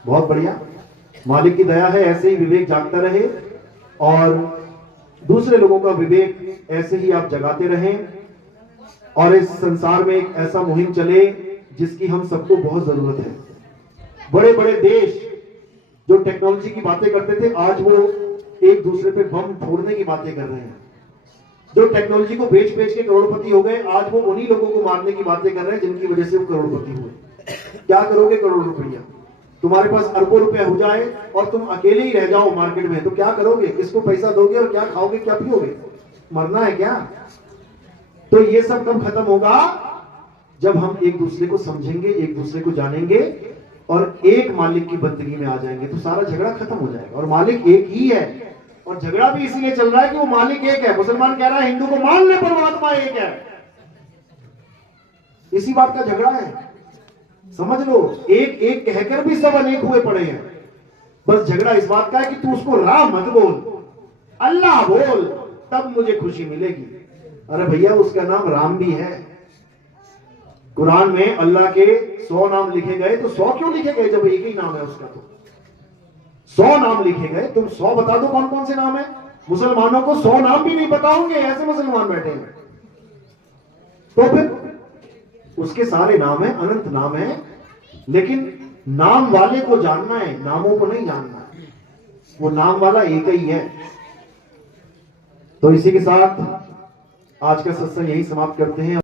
बहुत बढ़िया। मालिक की दया है, ऐसे ही विवेक जागता रहे और दूसरे लोगों का विवेक ऐसे ही आप जगाते रहें, और इस संसार में एक ऐसा मुहिम चले जिसकी हम सबको बहुत जरूरत है। बड़े बड़े देश जो टेक्नोलॉजी की बातें करते थे, आज वो एक दूसरे पे बम फोड़ने की बातें कर रहे हैं। जो टेक्नोलॉजी को बेच बेच के करोड़पति हो गए, आज वो उन्हीं लोगों को मारने की बातें कर रहे हैं जिनकी वजह से वो करोड़पति हुए। क्या करोगे करोड़ रुपया, तुम्हारे पास अरबों रुपया हो जाए और तुम अकेले ही रह जाओ मार्केट में, तो क्या करोगे, किसको पैसा दोगे और क्या खाओगे, क्या पियोगे, मरना है क्या। तो ये सब कब खत्म होगा, जब हम एक दूसरे को समझेंगे, एक दूसरे को जानेंगे और एक मालिक की बंदगी में आ जाएंगे तो सारा झगड़ा खत्म हो जाएगा। और मालिक एक ही है, और झगड़ा भी इसीलिए चल रहा है कि वो मालिक एक है। मुसलमान कह रहा है हिंदू को मान ले परमात्मा एक है, इसी बात का झगड़ा है। समझ लो, एक एक कहकर भी सब अनेक हुए पड़े हैं। बस झगड़ा इस बात का है कि तू उसको राम मत बोल, अल्लाह बोल, तब मुझे खुशी मिलेगी। अरे भैया, उसका नाम राम भी है। कुरान में अल्लाह के 100 नाम लिखे गए, तो 100 क्यों लिखे गए जब एक ही नाम है उसका? तो 100 नाम लिखे गए, तुम 100 बता दो कौन कौन से नाम है। मुसलमानों को 100 नाम भी नहीं पता होंगे, ऐसे मुसलमान बैठे हैं। तो फिर उसके सारे नाम है, अनंत नाम है, लेकिन नाम वाले को जानना है, नामों को नहीं जानना है। वो नाम वाला एक ही है। तो इसी के साथ आज का सत्संग यही समाप्त करते हैं।